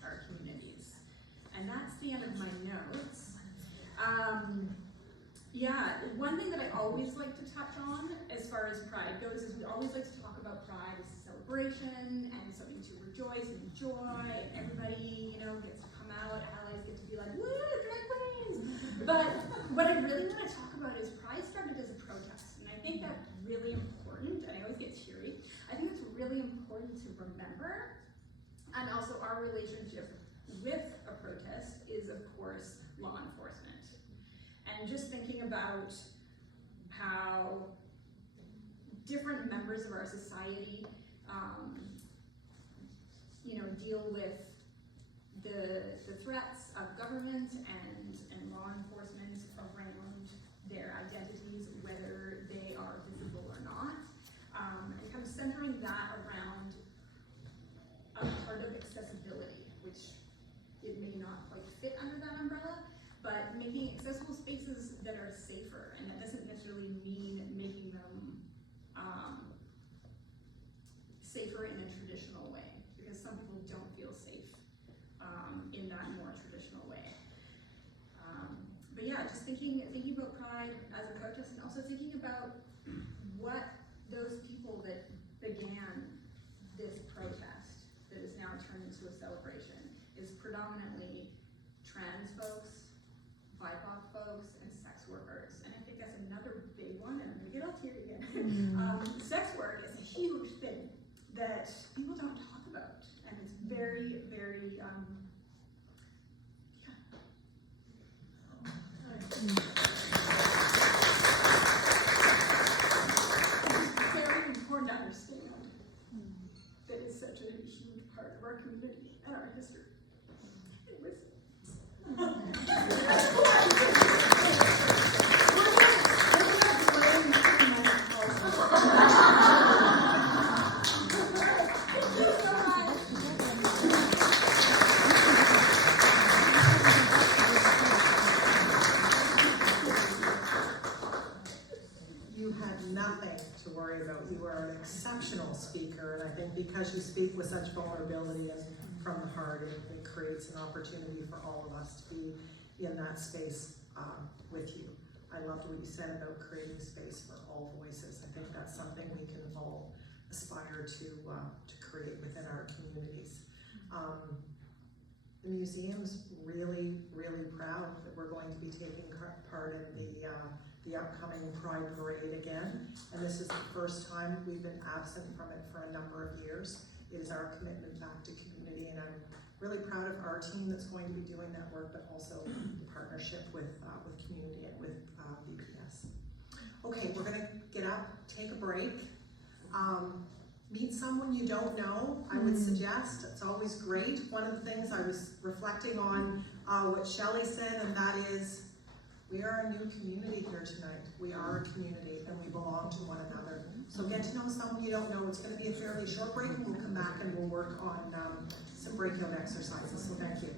our communities. And that's the end of my notes. Yeah, one thing that I always like to touch on as far as Pride goes is we always like to talk about Pride as a celebration and something to rejoice and enjoy, and everybody, gets to come out, allies get to be like, woo, drag queens! But what I really want to talk about is Pride started as a protest, and I think that's really important, and I always get teary. I think it's really important to remember, and also our relationship with a protest is, of course, law enforcement. And just thinking about how different members of our society, deal with the threats of government and law enforcement around their identities, whether they are visible or not, and kind of centering that around a part of accessibility, which it may not quite fit under that umbrella, but making accessible spaces that are safer, and that doesn't necessarily mean making them safer in a traditional way, because some people don't feel safe in that more traditional way. But yeah, just thinking about Pride as a protest, and also thinking about what those people that began this protest that is now turned into a celebration is predominantly trans folks, BIPOC folks, and sex workers. that people don't talk about, and it's very, very, it's very important to understand that it's such a huge part of our community and our history. Anyways. You had nothing to worry about. You are an exceptional speaker, and I think because you speak with such vulnerability and from the heart, it creates an opportunity for all of us to be in that space with you. I loved what you said about creating space for all voices. I think that's something we can all aspire to create within our communities. The museum's really, really proud that we're going to be taking part in the upcoming Pride Parade again. And this is the first time we've been absent from it for a number of years. It is our commitment back to community, and I'm really proud of our team that's going to be doing that work, but also the partnership with community and with BPS. Okay, we're gonna get up, take a break. Meet someone you don't know, I would suggest. It's always great. One of the things I was reflecting on what Shelley said, and that is, we are a new community here tonight. We are a community and we belong to one another. So get to know someone you don't know. It's gonna be a fairly short break, and we'll come back and we'll work on some breakout exercises. So thank you.